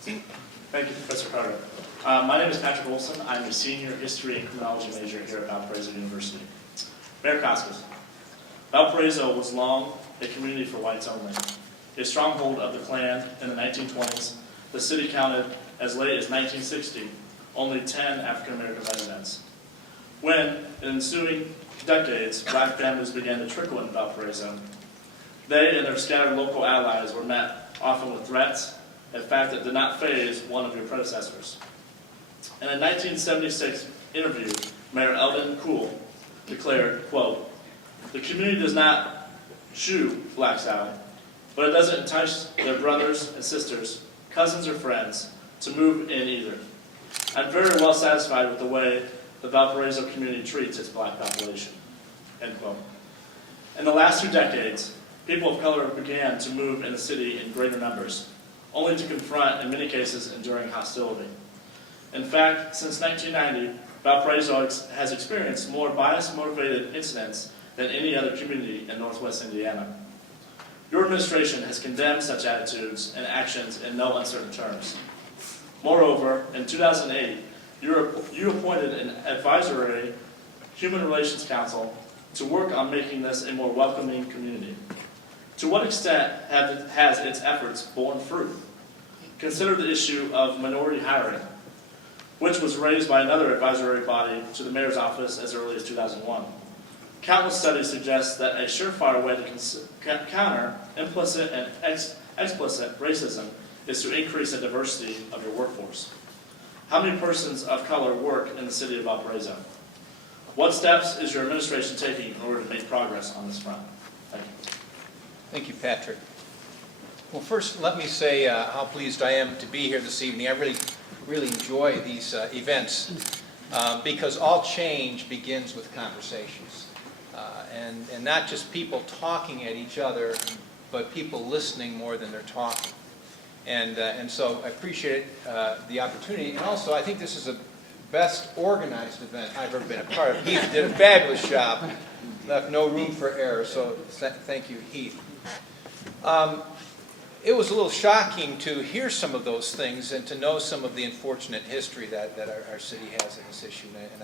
Thank you, Professor Carter. My name is Patrick Olson. I'm a senior history and criminology major here at Valparaiso University. Mayor Costas, Valparaiso was long a community for whites only. A stronghold of the Klan in the 1920s, the city counted as late as 1960 only 10 African American residents. When, in ensuing decades, black families began to trickle into Valparaiso, they and their scattered local allies were met often with threats, a fact that did not faze one of your predecessors. In a 1976 interview, Mayor Eldon Kuhl declared, quote, "The community does not shoo blacks out, but it doesn't entice their brothers and sisters, cousins or friends, to move in either. I'm very well satisfied with the way the Valparaiso community treats its black population." End quote. In the last 2 decades, people of color began to move in the city in greater numbers, only to confront, in many cases, enduring hostility. In fact, since 1990, Valparaiso has experienced more bias-motivated incidents than any other community in Northwest Indiana. Your administration has condemned such attitudes and actions in no uncertain terms. Moreover, in 2008, you appointed an advisory Human Relations Council to work on making this a more welcoming community. To what extent has its efforts borne fruit? Consider the issue of minority hiring, which was raised by another advisory body to the mayor's office as early as 2001. Countless studies suggest that a surefire way to counter implicit and explicit racism is to increase the diversity of your workforce. How many persons of color work in the city of Valparaiso? What steps is your administration taking in order to make progress on this front? Thank you. Thank you, Patrick. Well, first, let me say how pleased I am to be here this evening. I really enjoy these events because all change begins with conversations. And not just people talking at each other, but people listening more than they're talking. And so I appreciate the opportunity. And also, I think this is the best organized event I've ever been a part of. Heath did a fabulous job. Left no room for error, so thank you, Heath. It was a little shocking to hear some of those things and to know some of the unfortunate history that our city has in this issue, and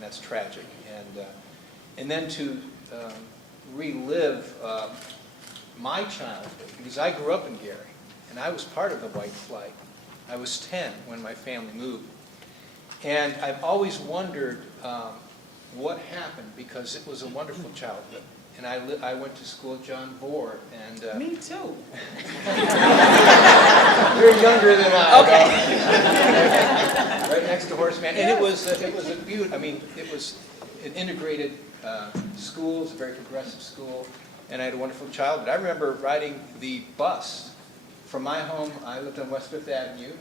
that's tragic. And then to relive my childhood, because I grew up in Gary, and I was part of the White Flight. I was 10 when my family moved. And I've always wondered what happened, because it was a wonderful childhood. And I went to school at John Board, and Me too. you're younger than I. Okay. Right next to Horseman, and it was a beautiful. I mean, it was an integrated school. It was a very progressive school, and I had a wonderful childhood. I remember riding the bus from my home. I lived on West Fifth Avenue,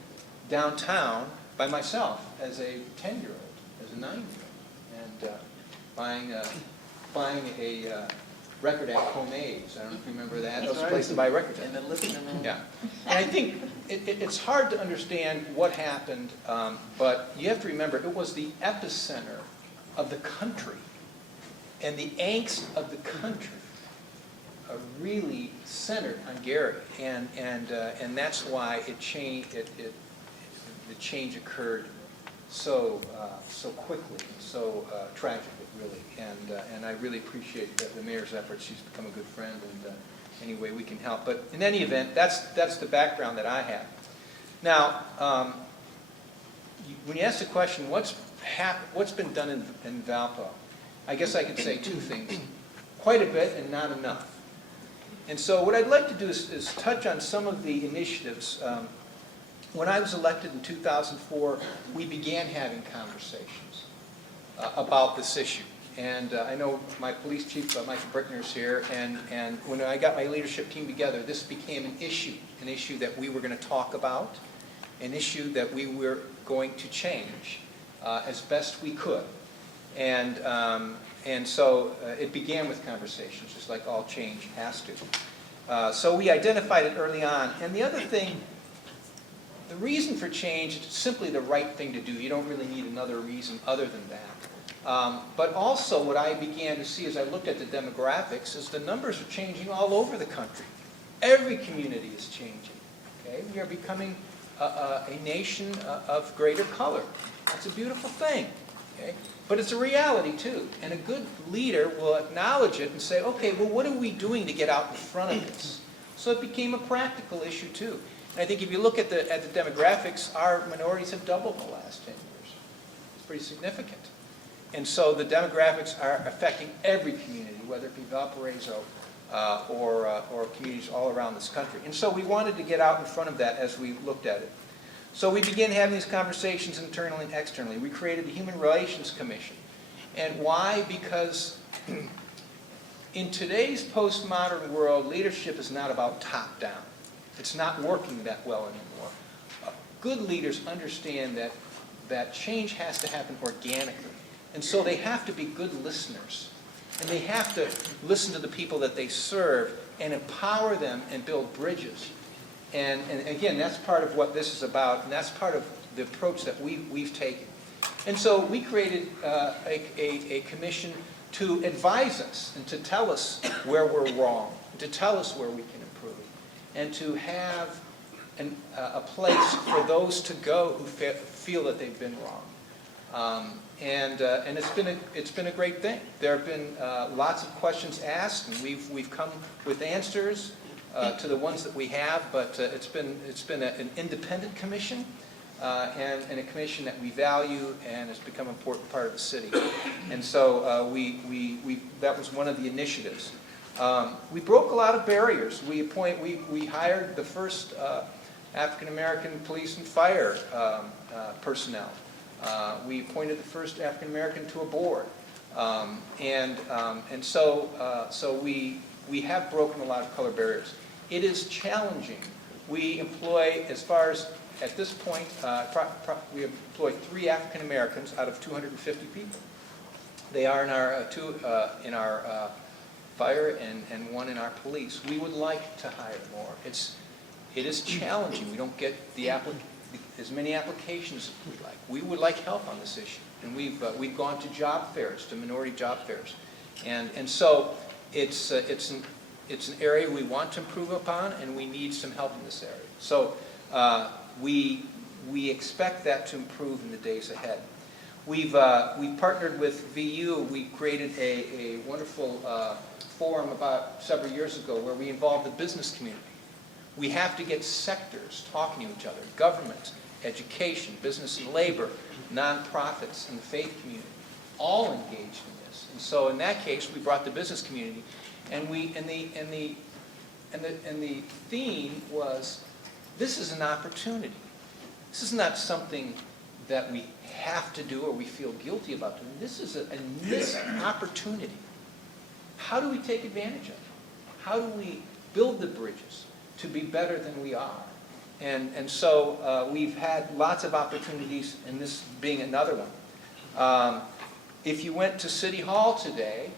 downtown by myself as a 10-year-old, as a 9-year-old, and buying a record at Comaze. I don't know if you remember that. That was a place to buy records. And the listening room. Yeah. And I think it's hard to understand what happened, but you have to remember it was the epicenter of the country. And the angst of the country really centered on Gary, and that's why it changed. The change occurred so quickly, so tragically, really. And I really appreciate the mayor's efforts. She's become a good friend, and any way we can help. But in any event, that's the background that I have. Now, when you ask the question, what's been done in Valpo, I guess I could say two things: quite a bit and not enough. And so what I'd like to do is touch on some of the initiatives. When I was elected in 2004, we began having conversations about this issue. And I know my police chief, Michael Brickner, is here, and when I got my leadership team together, this became an issue that we were going to talk about, an issue that we were going to change as best we could. And so it began with conversations, just like all change has to. So we identified it early on. And the other thing, the reason for change is simply the right thing to do. You don't really need another reason other than that. But also what I began to see as I looked at the demographics is the numbers are changing all over the country. Every community is changing. Okay? We are becoming a nation of greater color. That's a beautiful thing. Okay? But it's a reality too. And a good leader will acknowledge it and say, okay, well, what are we doing to get out in front of this? So it became a practical issue too. And I think if you look at the demographics, our minorities have doubled in the last 10 years. It's pretty significant. And so the demographics are affecting every community, whether it be Valparaiso or communities all around this country. And so we wanted to get out in front of that as we looked at it. So we began having these conversations internally and externally. We created the Human Relations Commission. And why? Because in today's postmodern world, leadership is not about top-down. It's not working that well anymore. Good leaders understand that change has to happen organically. And so they have to be good listeners. And they have to listen to the people that they serve and empower them and build bridges. And again, that's part of what this is about, and that's part of the approach that we've taken. And so we created a commission to advise us and to tell us where we're wrong, and to tell us where we can improve, and to have a place for those to go who feel that they've been wrong. And it's been a great thing. There have been lots of questions asked, and we've come with answers to the ones that we have. But it's been an independent commission and a commission that we value and has become an important part of the city. And so that was one of the initiatives. We broke a lot of barriers. We hired the first African American police and fire personnel. We appointed the first African American to a board, and so we have broken a lot of color barriers. It is challenging. We employ, as far as at this point, we employ 3 African Americans out of 250 people. They are in our in our fire and 1 in our police. We would like to hire more. It is challenging. We don't get as many applications as we'd like. We would like help on this issue, and we've gone to job fairs, to minority job fairs, and so it's an area we want to improve upon, and we need some help in this area. So we expect that to improve in the days ahead. We've partnered with VU. We created a wonderful forum about several years ago where we involved the business community. We have to get sectors talking to each other: government, education, business and labor, nonprofits, and the faith community, all engaged in this. And so in that case, we brought the business community, and the theme was, this is an opportunity. This is not something that we have to do or we feel guilty about doing. This is a missed opportunity. How do we take advantage of it? How do we build the bridges to be better than we are? And so we've had lots of opportunities, and this being another one. If you went to City Hall today,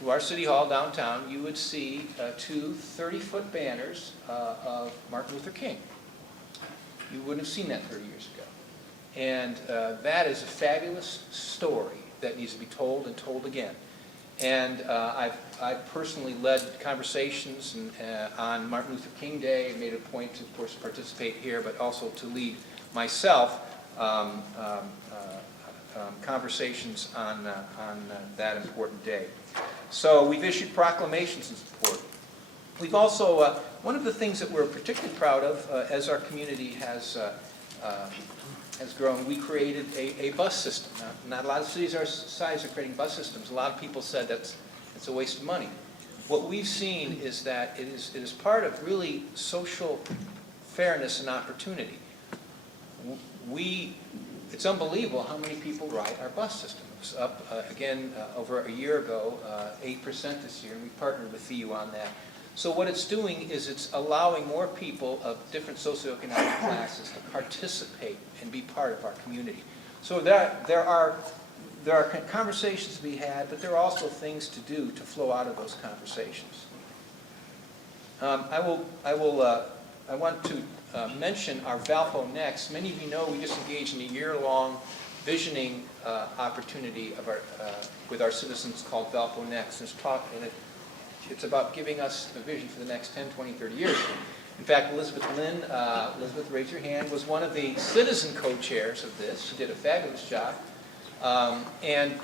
to our City Hall downtown, you would see 2 30-foot banners of Martin Luther King. You wouldn't have seen that 30 years ago. And that is a fabulous story that needs to be told and told again. And I personally led conversations on Martin Luther King Day. I made a point to, of course, participate here, but also to lead myself conversations on that important day. So we've issued proclamations in support. We've also, one of the things that we're particularly proud of as our community has grown, we created a bus system. Not a lot of cities our size are creating bus systems. A lot of people said it's a waste of money. What we've seen is that it is part of really social fairness and opportunity. It's unbelievable how many people ride our bus system. It was up again over a year ago, 8% this year, and we partnered with VU on that. So what it's doing is it's allowing more people of different socioeconomic classes to participate and be part of our community. So there are conversations to be had, but there are also things to do to flow out of those conversations. I want to mention our Valpo Next. Many of you know we just engaged in a year-long visioning opportunity of with our citizens called Valpo Next. It's about giving us a vision for the next 10, 20, 30 years. In fact, Elizabeth Lynn, Elizabeth, raise your hand, was one of the citizen co-chairs of this. She did a fabulous job. And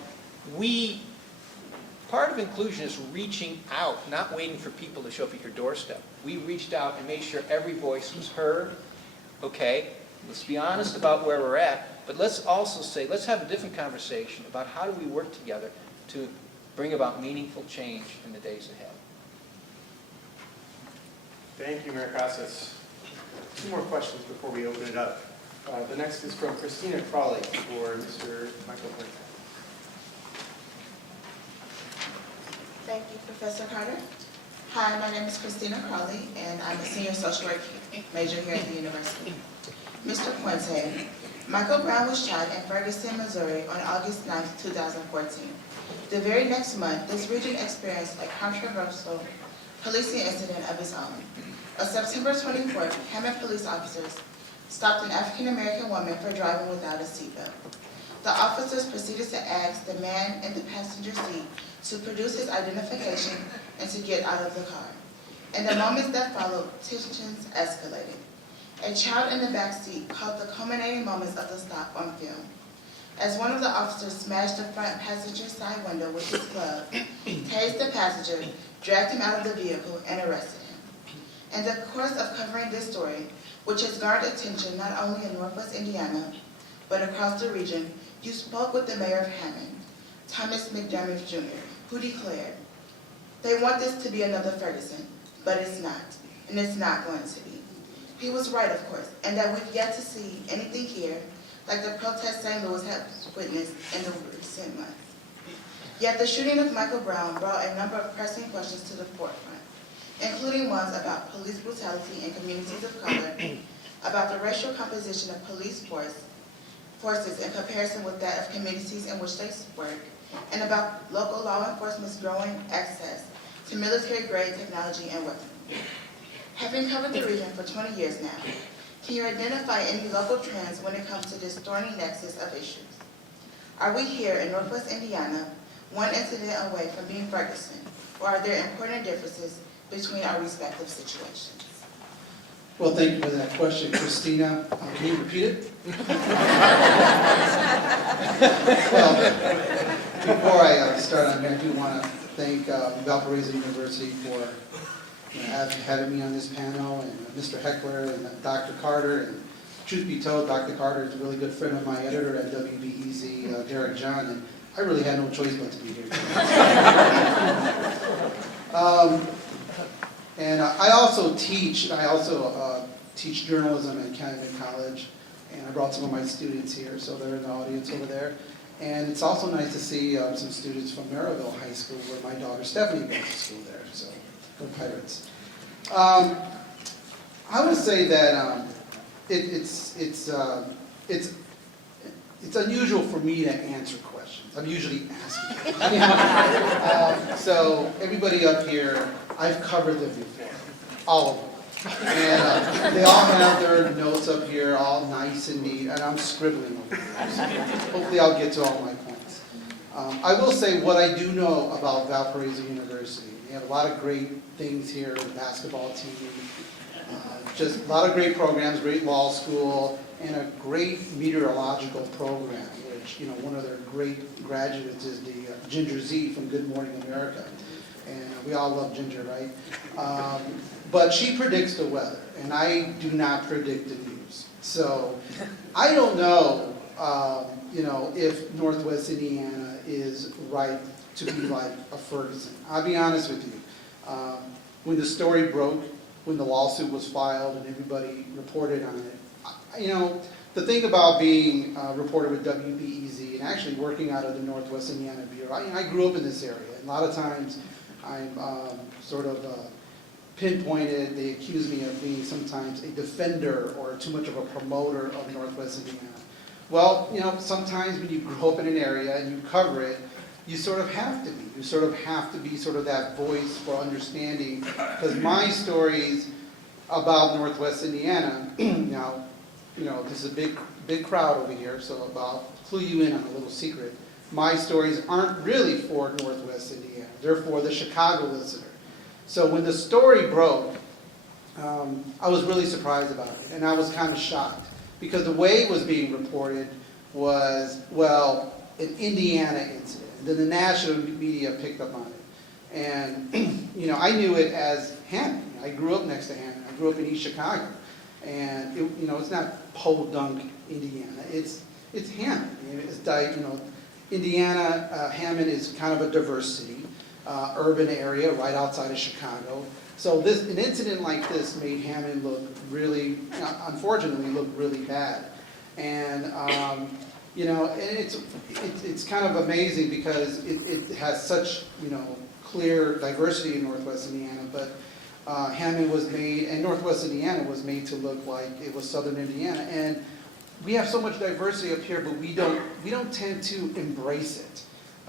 part of inclusion is reaching out, not waiting for people to show up at your doorstep. We reached out and made sure every voice was heard. Okay, let's be honest about where we're at, but let's also say, let's have a different conversation about how do we work together to bring about meaningful change in the days ahead. Thank you, Mayor Casas. Two more questions before we open it up. The next is from Christina Crawley for Mr. Michael Puente. Thank you, Professor Carter. Hi, my name is Christina Crawley, and I'm a senior social work major here at the university. Mr. Puente, Michael Brown was shot in Ferguson, Missouri on August 9, 2014. The very next month, this region experienced a controversial policing incident of its own. On September 24th, Hammond police officers stopped an African-American woman for driving without a seatbelt. The officers proceeded to ask the man in the passenger seat to produce his identification and to get out of the car. In the moments that followed, tensions escalated. A child in the back seat caught the culminating moments of the stop on film. As one of the officers smashed the front passenger side window with his club, tased the passenger, dragged him out of the vehicle, and arrested him. In the course of covering this story, which has garnered attention not only in Northwest Indiana, but across the region, you spoke with the mayor of Hammond, Thomas McDermott Jr., who declared, "They want this to be another Ferguson, but it's not, and it's not going to be." He was right, of course, and that we've yet to see anything here like the protest St. Louis has witnessed in the recent months. Yet the shooting of Michael Brown brought a number of pressing questions to the forefront, including ones about police brutality in communities of color, about the racial composition of police forces in comparison with that of communities in which they work, and about local law enforcement's growing access to military-grade technology and weapons. Having covered the region for 20 years now, can you identify any local trends when it comes to this thorny nexus of issues? Are we here in Northwest Indiana one incident away from being Ferguson, or are there important differences between our respective situations? Well, thank you for that question, Christina. Can you repeat it? Well, before I start on that, I do want to thank Valparaiso University for having me on this panel, and Mr. Heckler and Dr. Carter. And truth be told, Dr. Carter is a really good friend of my editor at WBEZ, Derek John, and I really had no choice but to be here today. And I also teach journalism at Calumet College, and I brought some of my students here, so they're in the audience over there. And it's also nice to see some students from Maryville High School, where my daughter Stephanie goes to school there, so go Pirates. I would say that it's unusual for me to answer questions. I'm usually asking. So everybody up here, I've covered them before, all of them. And they all have their notes up here, all nice and neat, and I'm scribbling over here. So hopefully I'll get to all my points. I will say what I do know about Valparaiso University. They have a lot of great things here, the basketball team, just a lot of great programs, great law school, and a great meteorological program, which, one of their great graduates is the Ginger Z from Good Morning America. And we all love Ginger, right? But she predicts the weather, and I do not predict the news. So I don't know, if Northwest Indiana is right to be like a Ferguson. I'll be honest with you. When the story broke, when the lawsuit was filed and everybody reported on it, the thing about being a reporter with WBEZ and actually working out of the Northwest Indiana Bureau, I grew up in this area. And a lot of times I'm sort of pinpointed, they accuse me of being sometimes a defender or too much of a promoter of Northwest Indiana. Well, sometimes when you grow up in an area and you cover it, you sort of have to be. You sort of have to be sort of that voice for understanding. Because my stories about Northwest Indiana, now, this is a big crowd over here, so I'll clue you in on a little secret. My stories aren't really for Northwest Indiana. They're for the Chicago listener. So when the story broke, I was really surprised about it, and I was kind of shocked. Because the way it was being reported was, well, an Indiana incident. Then the national media picked up on it. And, I knew it as Hammond. I grew up next to Hammond. I grew up in East Chicago. And, it's not Podunk, Indiana. It's Hammond. Indiana, Hammond is kind of a diverse city, urban area right outside of Chicago. So an incident like this made Hammond look really, unfortunately, look really bad. And, and it's kind of amazing because it has such, clear diversity in Northwest Indiana, but Hammond was made, and Northwest Indiana was made to look like it was Southern Indiana. And we have so much diversity up here, but we don't tend to embrace it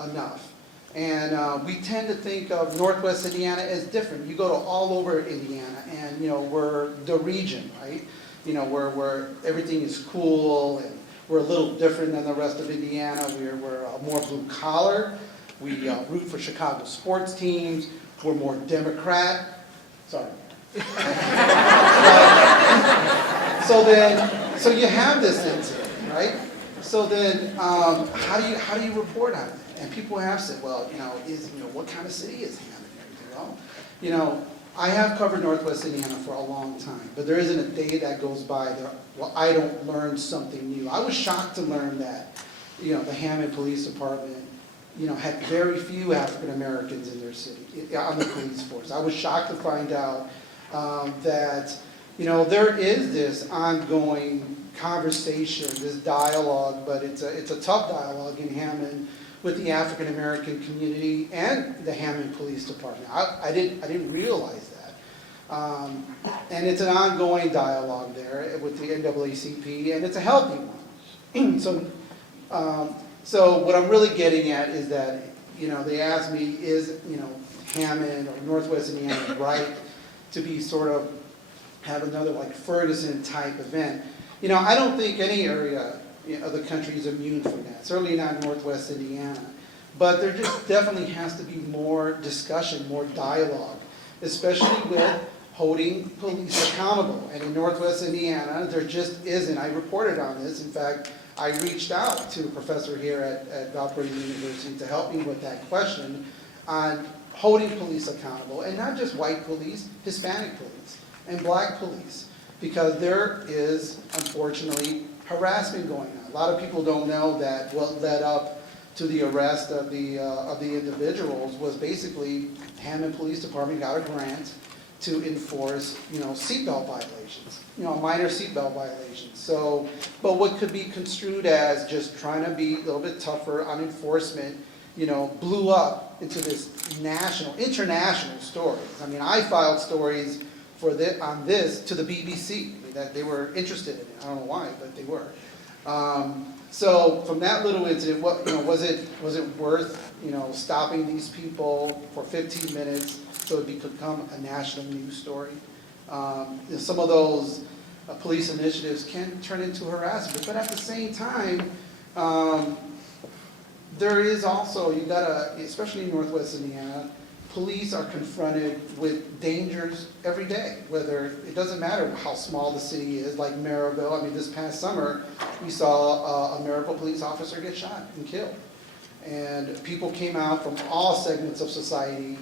enough. And we tend to think of Northwest Indiana as different. You go to all over Indiana, and we're the region, right? Where everything is cool, and we're a little different than the rest of Indiana. We're more blue collar. We root for Chicago sports teams. We're more Democrat. Sorry. So you have this incident, right? So then, how do you report on it? And people have said, well, what kind of city is Hammond? Well, I have covered Northwest Indiana for a long time, but there isn't a day that goes by that, I don't learn something new. I was shocked to learn that, the Hammond Police Department, had very few African Americans in their city, on the police force. I was shocked to find out that, there is this ongoing conversation, this dialogue, but it's a tough dialogue in Hammond with the African American community and the Hammond Police Department. I didn't realize that. And it's an ongoing dialogue there with the NAACP, and it's a healthy one. So what I'm really getting at is that, they asked me, is, Hammond or Northwest Indiana right to be sort of, have another like Ferguson type event? I don't think any area of the country is immune from that. Certainly not Northwest Indiana. But there just definitely has to be more discussion, more dialogue, especially with holding police accountable. And in Northwest Indiana, there just isn't. I reported on this. In fact, I reached out to a professor here at Valparaiso University to help me with that question on holding police accountable, and not just white police, Hispanic police, and black police, because there is, unfortunately, harassment going on. A lot of people don't know that what led up to the arrest of the individuals was basically Hammond Police Department got a grant to enforce, seatbelt violations, minor seatbelt violations. So, but what could be construed as just trying to be a little bit tougher on enforcement, blew up into this international stories. I mean, I filed stories on this to the BBC that they were interested in it. I don't know why, but they were. So from that little incident, was it worth stopping these people for 15 minutes so it could become a national news story? Some of those police initiatives can turn into harassment, but at the same time, there is also, you gotta, especially in Northwest Indiana, police are confronted with dangers every day, whether, it doesn't matter how small the city is, like Maryville. I mean, this past summer, we saw a Maryville police officer get shot and killed. And people came out from all segments of society,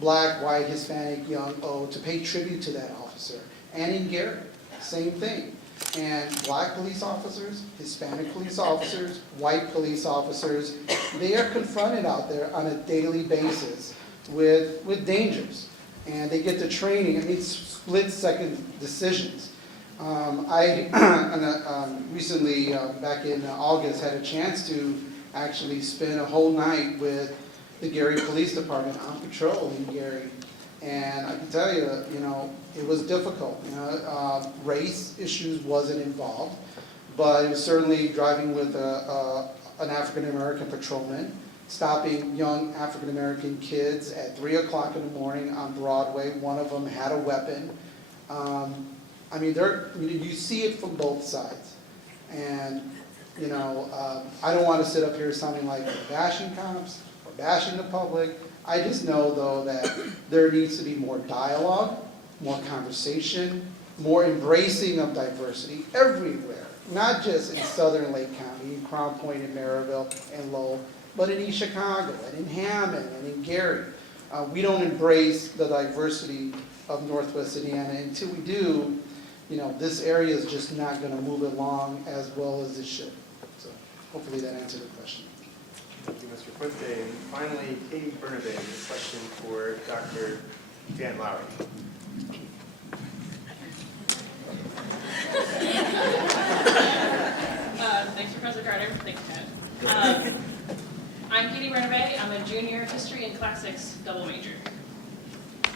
black, white, Hispanic, young, old, to pay tribute to that officer. And in Gary, same thing. And black police officers, Hispanic police officers, white police officers, they are confronted out there on a daily basis with dangers. And they get the training, I mean, split-second decisions. I recently, back in August, had a chance to actually spend a whole night with the Gary Police Department on patrol in Gary. And I can tell you, it was difficult. Race issues wasn't involved, but it was certainly driving with an African-American patrolman, stopping young African-American kids at 3 o'clock in the morning on Broadway. One of them had a weapon. I mean, you see it from both sides. And, I don't want to sit up here sounding like we're bashing cops or bashing the public. I just know, though, that there needs to be more dialogue, more conversation, more embracing of diversity everywhere, not just in southern Lake County, in Crown Point and Maryville and Lowell, but in East Chicago and in Hammond and in Gary. We don't embrace the diversity of Northwest Indiana. Until we do, this area is just not going to move along as well as it should. So hopefully that answered the question. Thank you, Mr. Quinte. And finally, Katie Bernabé, a question for Dr. Dan Lowry. Thanks, Professor Carter. Thanks, Ted. I'm Katie Bernabé. I'm a junior history and classics double major.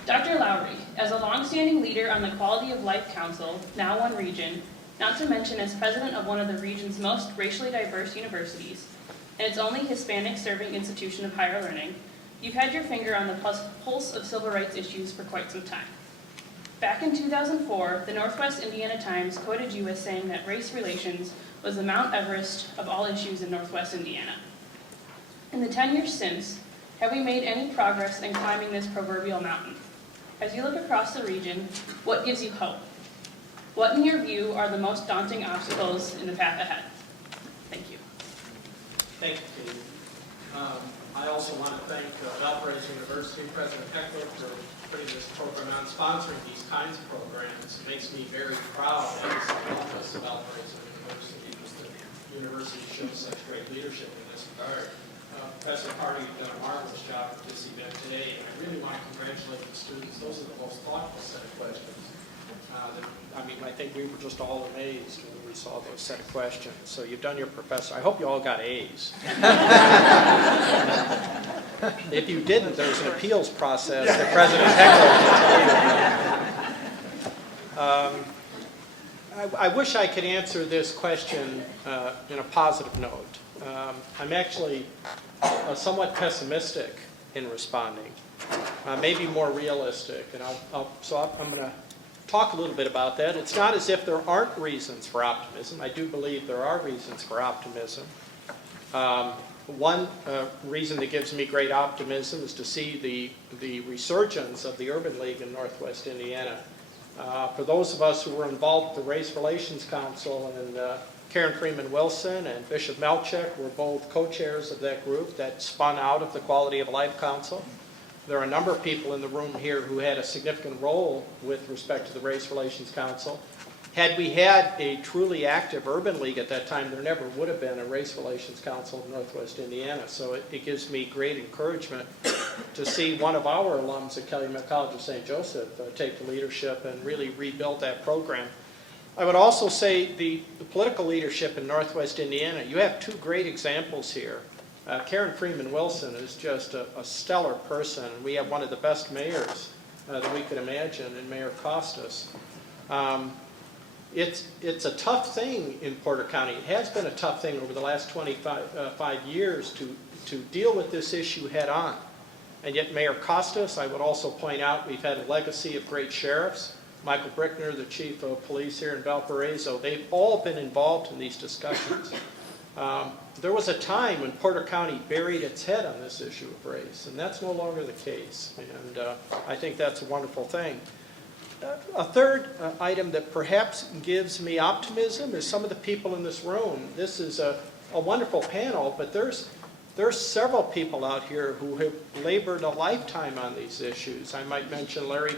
Dr. Lowry, as a longstanding leader on the Quality of Life Council, now one region, not to mention as president of one of the region's most racially diverse universities, and its only Hispanic-serving institution of higher learning, you've had your finger on the pulse of civil rights issues for quite some time. Back in 2004, the Northwest Indiana Times quoted you as saying that race relations was the Mount Everest of all issues in Northwest Indiana. In the 10 years since, have we made any progress in climbing this proverbial mountain? As you look across the region, what gives you hope? What, in your view, are the most daunting obstacles in the path ahead? Thank you. Thank you, Katie. I also want to thank Valparaiso University, President Heckler, for putting this program on, sponsoring these kinds of programs. It makes me very proud as the office of Valparaiso University, because the university shows such great leadership in this regard. Professor Carter, you've done a marvelous job at this event today, and I really want to congratulate the students. Those are the most thoughtful set of questions. I think we were just all amazed when we saw those set of questions. So you've done your professor. I hope you all got A's. If you didn't, there's an appeals process that President Heckler. I wish I could answer this question in a positive note. I'm actually somewhat pessimistic in responding, maybe more realistic, and I'm going to talk a little bit about that. It's not as if there aren't reasons for optimism. I do believe there are reasons for optimism. One reason that gives me great optimism is to see the resurgence of the Urban League in Northwest Indiana. For those of us who were involved with the Race Relations Council, and Karen Freeman Wilson and Bishop Melchek were both co-chairs of that group that spun out of the Quality of Life Council. There are a number of people in the room here who had a significant role with respect to the Race Relations Council. Had we had a truly active urban league at that time, there never would have been a Race Relations Council in Northwest Indiana. So it gives me great encouragement to see one of our alums at Calumet College of St. Joseph take the leadership and really rebuild that program. I would also say the political leadership in Northwest Indiana, you have two great examples here. Karen Freeman Wilson is just a stellar person, and we have one of the best mayors that we could imagine in Mayor Costas. It's a tough thing in Porter County. It has been a tough thing over the last 5 years to deal with this issue head on. And yet Mayor Costas, I would also point out, we've had a legacy of great sheriffs. Michael Brickner, the chief of police here in Valparaiso, they've all been involved in these discussions. There was a time when Porter County buried its head on this issue of race, and that's no longer the case. And I think that's a wonderful thing. A third item that perhaps gives me optimism is some of the people in this room. This is a wonderful panel, but there's several people out here who have labored a lifetime on these issues. I might mention Larry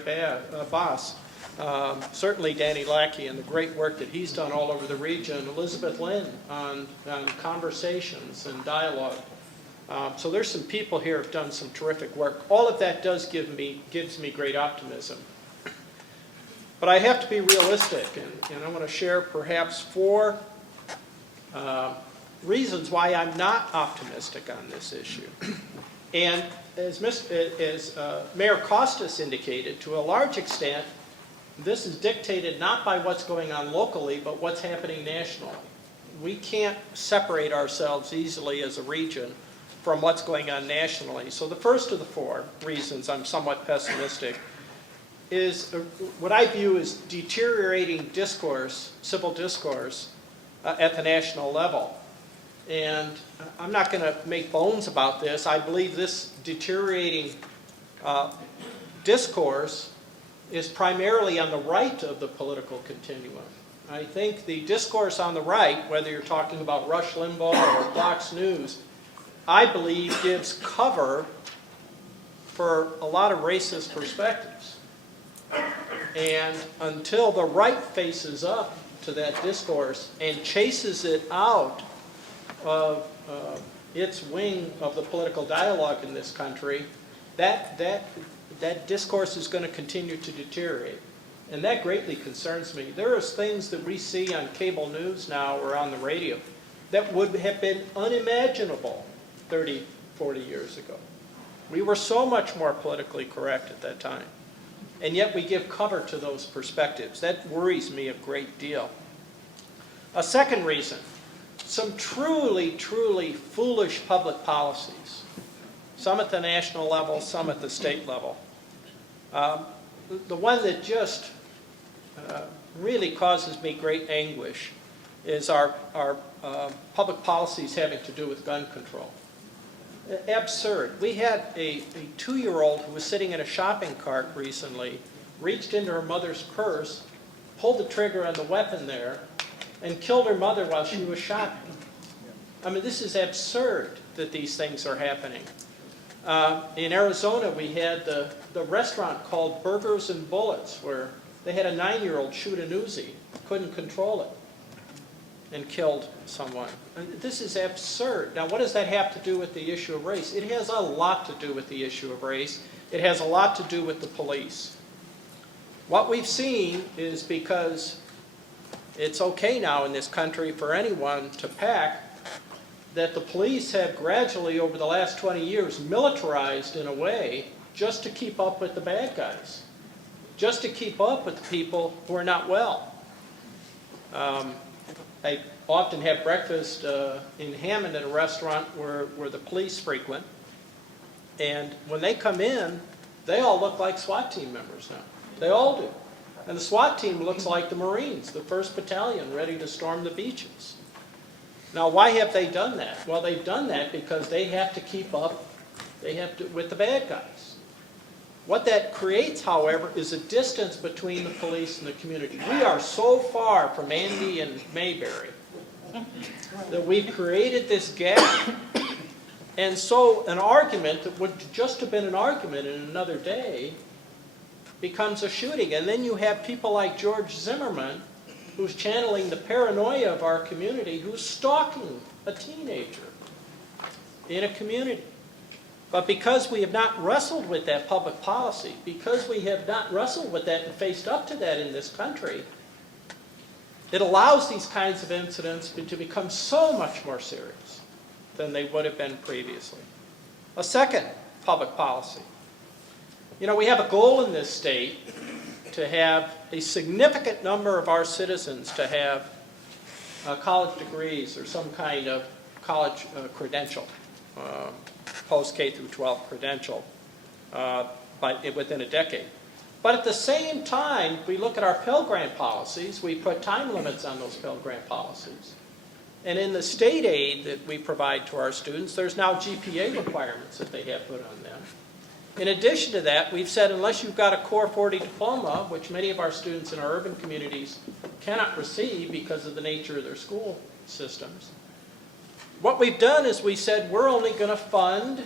Boss, certainly Danny Lackey and the great work that he's done all over the region, Elizabeth Lynn on conversations and dialogue. So there's some people here who have done some terrific work. All of that gives me great optimism. But I have to be realistic, and I want to share perhaps 4 reasons why I'm not optimistic on this issue. And as Mayor Costas indicated, to a large extent, this is dictated not by what's going on locally, but what's happening nationally. We can't separate ourselves easily as a region from what's going on nationally. So the first of the 4 reasons I'm somewhat pessimistic is what I view as deteriorating discourse, civil discourse, at the national level. And I'm not going to make bones about this. I believe this deteriorating discourse is primarily on the right of the political continuum. I think the discourse on the right, whether you're talking about Rush Limbaugh or Fox News, I believe gives cover for a lot of racist perspectives. And until the right faces up to that discourse and chases it out of its wing of the political dialogue in this country, that discourse is going to continue to deteriorate. And that greatly concerns me. There are things that we see on cable news now or on the radio that would have been unimaginable 30, 40 years ago. We were so much more politically correct at that time. And yet we give cover to those perspectives. That worries me a great deal. A second reason, some truly, truly foolish public policies, some at the national level, some at the state level. The one that just really causes me great anguish is our public policies having to do with gun control. Absurd. We had a 2-year-old who was sitting in a shopping cart recently, reached into her mother's purse, pulled the trigger on the weapon there, and killed her mother while she was shopping. I mean, this is absurd that these things are happening. In Arizona, we had the restaurant called Burgers and Bullets, where they had a 9-year-old shoot an Uzi, couldn't control it, and killed someone. This is absurd. Now, what does that have to do with the issue of race? It has a lot to do with the issue of race. It has a lot to do with the police. What we've seen is, because it's okay now in this country for anyone to pack, that the police have gradually, over the last 20 years, militarized in a way just to keep up with the bad guys, just to keep up with the people who are not well. I often have breakfast in Hammond at a restaurant where the police frequent, and when they come in, they all look like SWAT team members now. They all do. And the SWAT team looks like the Marines, the 1st Battalion, ready to storm the beaches. Now, why have they done that? Well, they've done that because they have to keep up with the bad guys. What that creates, however, is a distance between the police and the community. We are so far from Andy and Mayberry that we've created this gap. And so an argument that would just have been an argument in another day becomes a shooting. And then you have people like George Zimmerman, who's channeling the paranoia of our community, who's stalking a teenager in a community. But because we have not wrestled with that public policy, because we have not wrestled with that and faced up to that in this country, it allows these kinds of incidents to become so much more serious than they would have been previously. A second public policy. You know, we have a goal in this state to have a significant number of our citizens to have college degrees or some kind of college credential, post-K through 12 credential, within a decade. But at the same time, if we look at our Pell Grant policies, we put time limits on those Pell Grant policies. And in the state aid that we provide to our students, there's now GPA requirements that they have put on them. In addition to that, we've said unless you've got a Core 40 diploma, which many of our students in our urban communities cannot receive because of the nature of their school systems, what we've done is we said we're only going to fund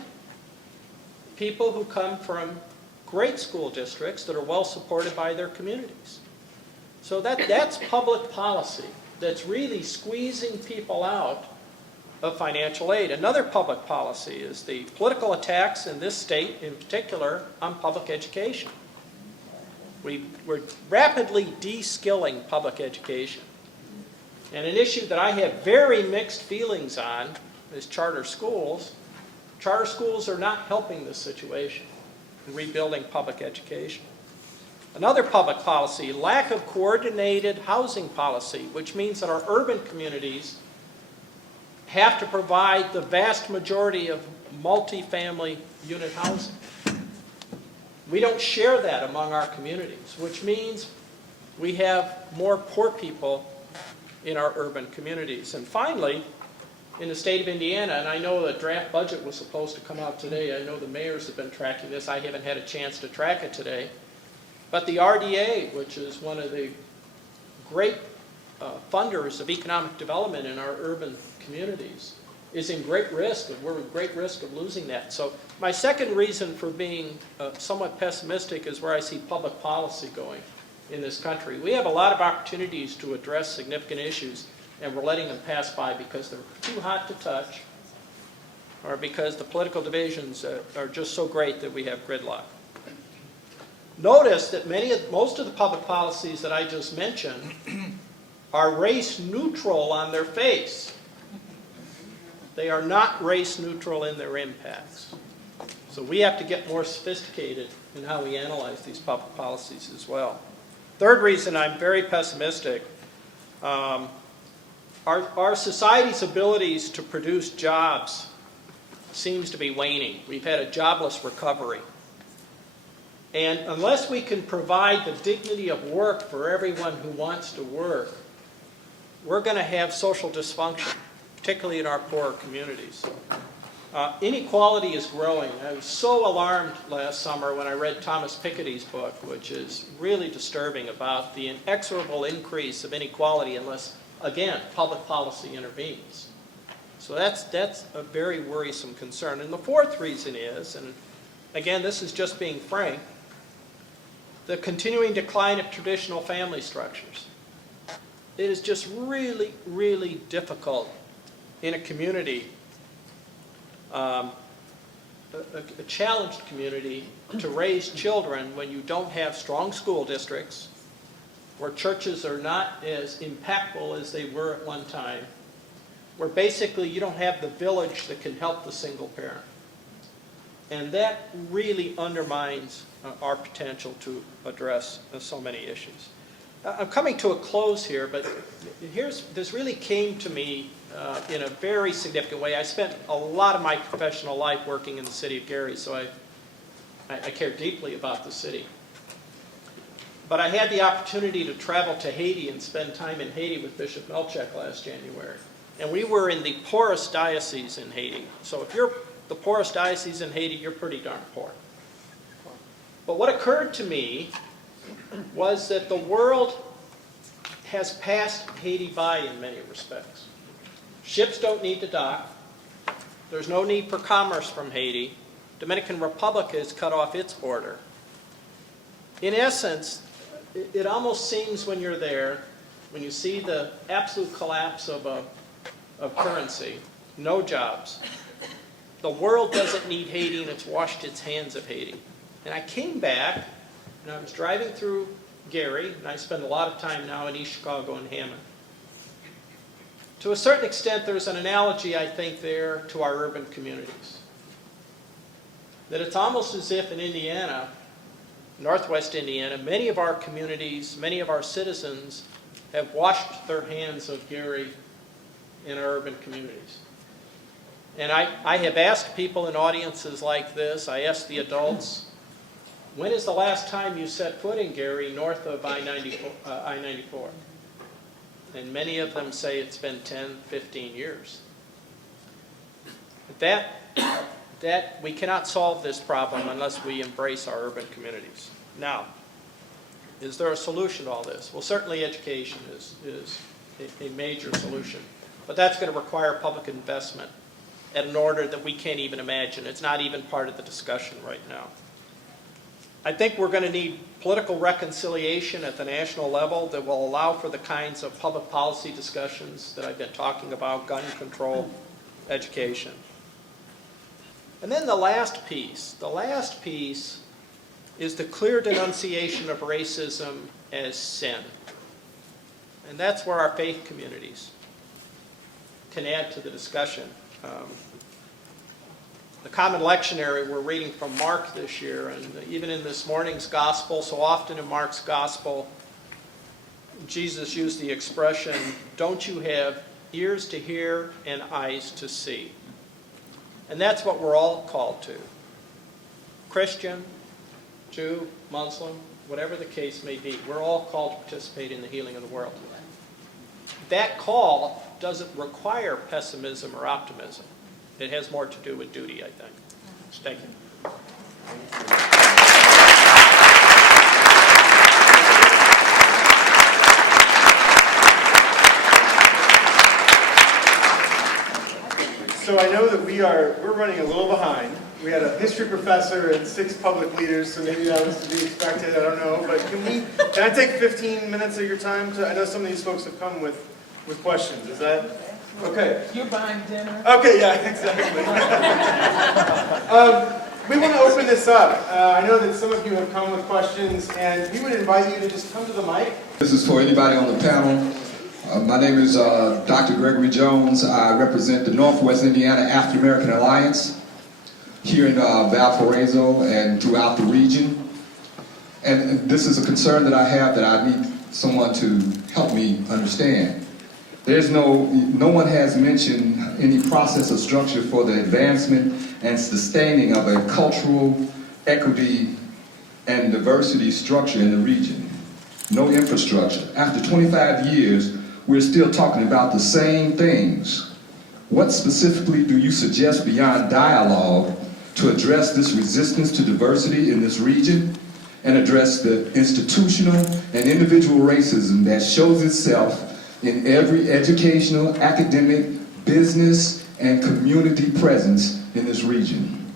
people who come from great school districts that are well supported by their communities. So that's public policy that's really squeezing people out of financial aid. Another public policy is the political attacks in this state, in particular, on public education. We're rapidly de-skilling public education. And an issue that I have very mixed feelings on is charter schools. Charter schools are not helping this situation in rebuilding public education. Another public policy, lack of coordinated housing policy, which means that our urban communities have to provide the vast majority of multifamily unit housing. We don't share that among our communities, which means we have more poor people in our urban communities. And finally, in the state of Indiana, and I know the draft budget was supposed to come out today. I know the mayors have been tracking this. I haven't had a chance to track it today. But the RDA, which is one of the great funders of economic development in our urban communities, is in great risk, and we're at great risk of losing that. So my second reason for being somewhat pessimistic is where I see public policy going in this country. We have a lot of opportunities to address significant issues, and we're letting them pass by because they're too hot to touch, or because the political divisions are just so great that we have gridlock. Notice that most of the public policies that I just mentioned are race neutral on their face. They are not race neutral in their impacts. So we have to get more sophisticated in how we analyze these public policies as well. Third reason I'm very pessimistic, our society's abilities to produce jobs seems to be waning. We've had a jobless recovery. And unless we can provide the dignity of work for everyone who wants to work, we're going to have social dysfunction, particularly in our poorer communities. Inequality is growing. I was so alarmed last summer when I read Thomas Piketty's book, which is really disturbing, about the inexorable increase of inequality unless, again, public policy intervenes. So that's a very worrisome concern. And the fourth reason is, and again, this is just being frank, the continuing decline of traditional family structures. It is just really, really difficult in a community, a challenged community, to raise children when you don't have strong school districts, where churches are not as impactful as they were at one time, where basically you don't have the village that can help the single parent. And that really undermines our potential to address so many issues. I'm coming to a close here, but this really came to me in a very significant way. I spent a lot of my professional life working in the city of Gary, so I care deeply about the city. But I had the opportunity to travel to Haiti and spend time in Haiti with Bishop Melchek last January. And we were in the poorest diocese in Haiti. So if you're the poorest diocese in Haiti, you're pretty darn poor. But what occurred to me was that the world has passed Haiti by in many respects. Ships don't need to dock. There's no need for commerce from Haiti. Dominican Republic has cut off its border. In essence, it almost seems when you're there, when you see the absolute collapse of currency, no jobs, the world doesn't need Haiti, and it's washed its hands of Haiti. And I came back, and I was driving through Gary, and I spend a lot of time now in East Chicago and Hammond. To a certain extent, there's an analogy, I think, there to our urban communities. That it's almost as if in Indiana, Northwest Indiana, many of our communities, many of our citizens have washed their hands of Gary in our urban communities. And I have asked people in audiences like this, I asked the adults, when is the last time you set foot in Gary north of I-94? and many of them say it's been 10, 15 years. That we cannot solve this problem unless we embrace our urban communities. Now, is there a solution to all this? Well, certainly education is a major solution, but that's going to require public investment at an order that we can't even imagine. It's not even part of the discussion right now. I think we're going to need political reconciliation at the national level that will allow for the kinds of public policy discussions that I've been talking about: gun control, education. And then the last piece is the clear denunciation of racism as sin. And that's where our faith communities can add to the discussion. The Common Lectionary we're reading from Mark this year, and even in this morning's gospel, so often in Mark's gospel, Jesus used the expression, "Don't you have ears to hear and eyes to see?" And that's what we're all called to. Christian, Jew, Muslim, whatever the case may be, we're all called to participate in the healing of the world. That call doesn't require pessimism or optimism. It has more to do with duty, I think. Thank you. So I know that we're running a little behind. We had a history professor and 6 public leaders, so maybe that was to be expected, I don't know. But can I take 15 minutes of your time? I know some of these folks have come with questions. Is that okay? You're buying dinner? Okay, yeah, exactly. We want to open this up. I know that some of you have come with questions, and we would invite you to just come to the mic. This is for anybody on the panel. My name is Dr. Gregory Jones. I represent the Northwest Indiana African American Alliance here in Valparaiso and throughout the region. And this is a concern that I have that I need someone to help me understand. There's no one has mentioned any process or structure for the advancement and sustaining of a cultural equity and diversity structure in the region. No infrastructure. After 25 years, we're still talking about the same things. What specifically do you suggest beyond dialogue to address this resistance to diversity in this region and address the institutional and individual racism that shows itself in every educational, academic, business, and community presence in this region?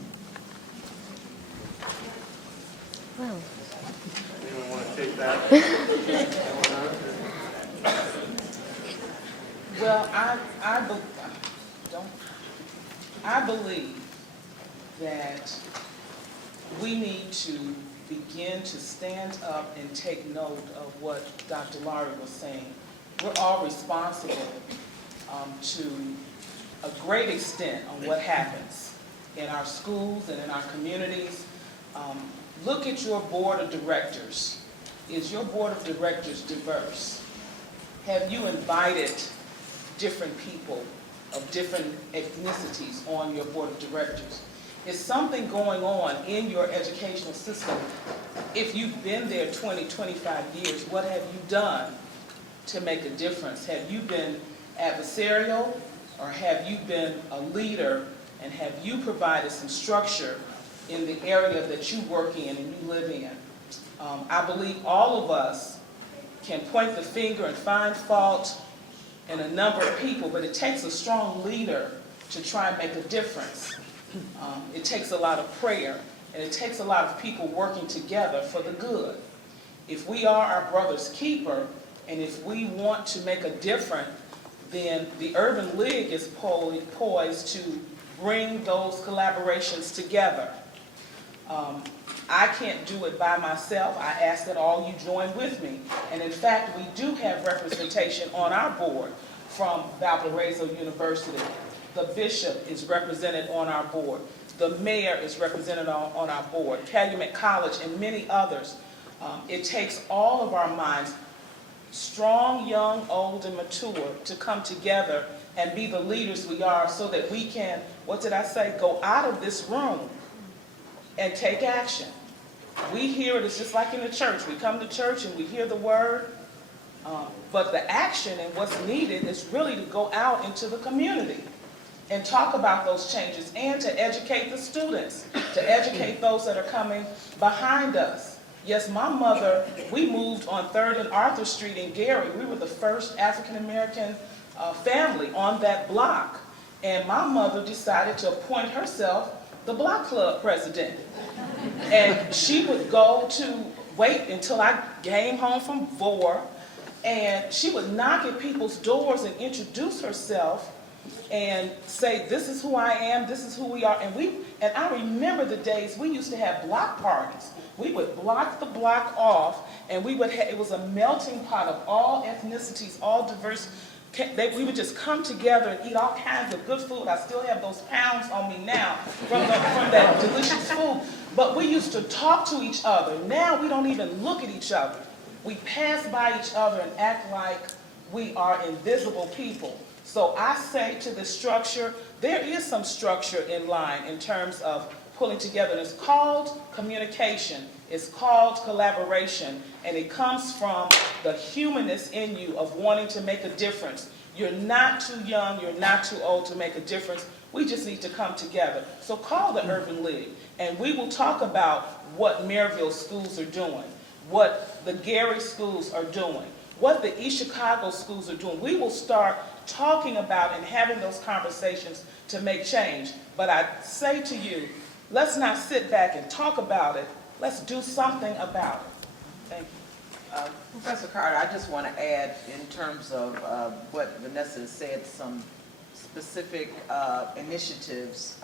Anyone want to take that? Well, I believe that we need to begin to stand up and take note of what Dr. Lowry was saying. We're all responsible to a great extent on what happens in our schools and in our communities. Look at your board of directors. Is your board of directors diverse? Have you invited different people of different ethnicities on your board of directors? Is something going on in your educational system? If you've been there 20, 25 years, what have you done to make a difference? Have you been adversarial, or have you been a leader, and have you provided some structure in the area that you work in and you live in? I believe all of us can point the finger and find fault in a number of people, but it takes a strong leader to try and make a difference. It takes a lot of prayer, and it takes a lot of people working together for the good. If we are our brother's keeper, and if we want to make a difference, then the Urban League is poised to bring those collaborations together. I can't do it by myself. I ask that all you join with me. And in fact, we do have representation on our board from Valparaiso University. The bishop is represented on our board. The mayor is represented on our board. Calumet College and many others. It takes all of our minds, strong, young, old, and mature, to come together and be the leaders we are, so that we can, what did I say, go out of this room and take action. We hear it, it's just like in the church. We come to church and we hear the word, But the action and what's needed is really to go out into the community and talk about those changes and to educate the students, to educate those that are coming behind us. Yes, my mother, we moved on 3rd and Arthur Street in Gary. We were the first African-American family on that block. And my mother decided to appoint herself the block club president. And she would go to wait until I came home from war, and she would knock at people's doors and introduce herself and say, this is who I am, this is who we are. And I remember the days we used to have block parties. We would block the block off, and we would it was a melting pot of all ethnicities, all diverse. We would just come together and eat all kinds of good food. I still have those pounds on me now from that delicious food. But we used to talk to each other. Now we don't even look at each other. We pass by each other and act like we are invisible people. So I say to the structure, there is some structure in line in terms of pulling together. And it's called communication. It's called collaboration. And it comes from the humanness in you of wanting to make a difference. You're not too young, you're not too old to make a difference. We just need to come together. So call the Urban League, and we will talk about what Maryville schools are doing, what the Gary schools are doing, what the East Chicago schools are doing. We will start talking about and having those conversations to make change. But I say to you, let's not sit back and talk about it. Let's do something about it. Thank you. Professor Carter, I just want to add in terms of what Vanessa has said, some specific initiatives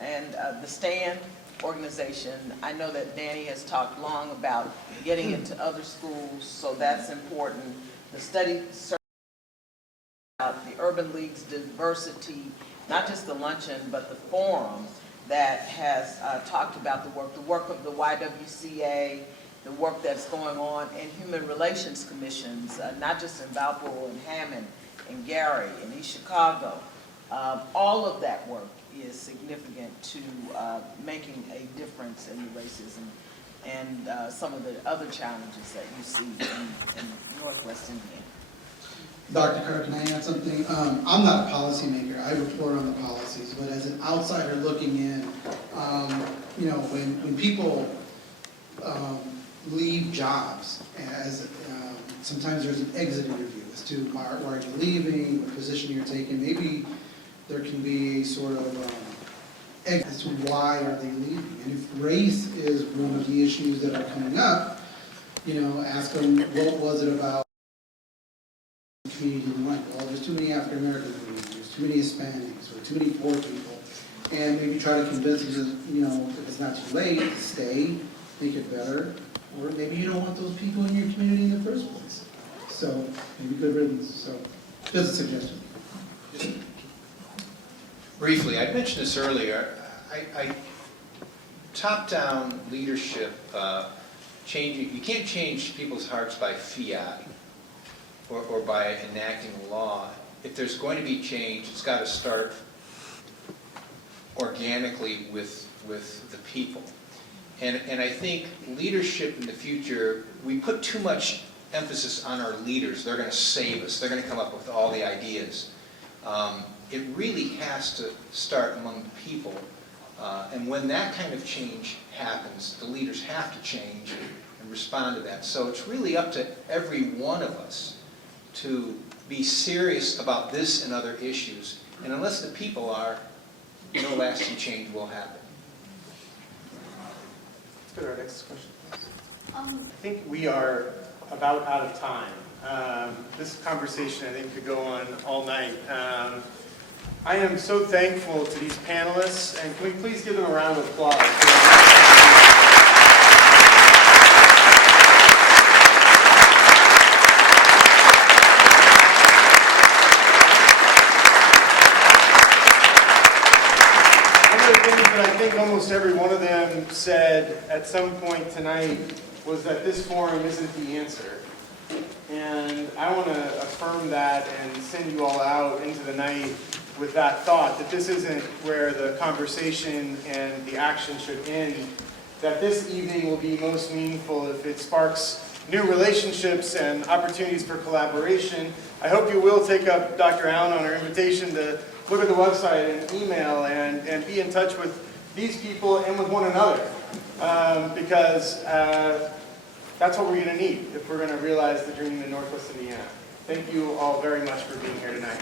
and the STAND organization. I know that Danny has talked long about getting into other schools, so that's important. The study about the Urban League's diversity, not just the luncheon, but the forum that has talked about the work of the YWCA, the work that's going on in human relations commissions, not just in Valpo and Hammond and Gary and East Chicago. All of that work is significant to making a difference in the racism and some of the other challenges that you see in Northwest Indiana. Dr. Carter, can I add something? I'm not a policymaker. I report on the policies, but as an outsider looking in, when people leave jobs, sometimes there's an exit interview as to why are you leaving, what position you're taking. Maybe there can be a sort of exit as to why are they leaving. And if race is one of the issues that are coming up, ask them what was it about the community you like. Well, there's too many African American communities, there's too many Hispanics, or too many poor people. And maybe try to convince them, if it's not too late, to stay, make it better. Or maybe you don't want those people in your community in the first place. So maybe good riddance. So just a suggestion. Briefly, I mentioned this earlier. Top-down leadership, changing. You can't change people's hearts by fiat or by enacting a law. If there's going to be change, it's got to start organically with the people. And I think leadership in the future, we put too much emphasis on our leaders. They're going to save us. They're going to come up with all the ideas. It really has to start among the people. And when that kind of change happens, the leaders have to change and respond to that. So it's really up to every one of us to be serious about this and other issues. And unless the people are, no lasting change will happen. Let's go to our next question. I think we are about out of time. This conversation, I think, could go on all night. I am so thankful to these panelists, and can we please give them a round of applause? I think almost every one of them said at some point tonight was that this forum isn't the answer. And I want to affirm that and send you all out into the night with that thought, that this isn't where the conversation and the action should end, that this evening will be most meaningful if it sparks new relationships and opportunities for collaboration. I hope you will take up Dr. Allen on our invitation to look at the website and email and be in touch with these people and with one another, because that's what we're going to need if we're going to realize the dream in Northwest Indiana. Thank you all very much for being here tonight.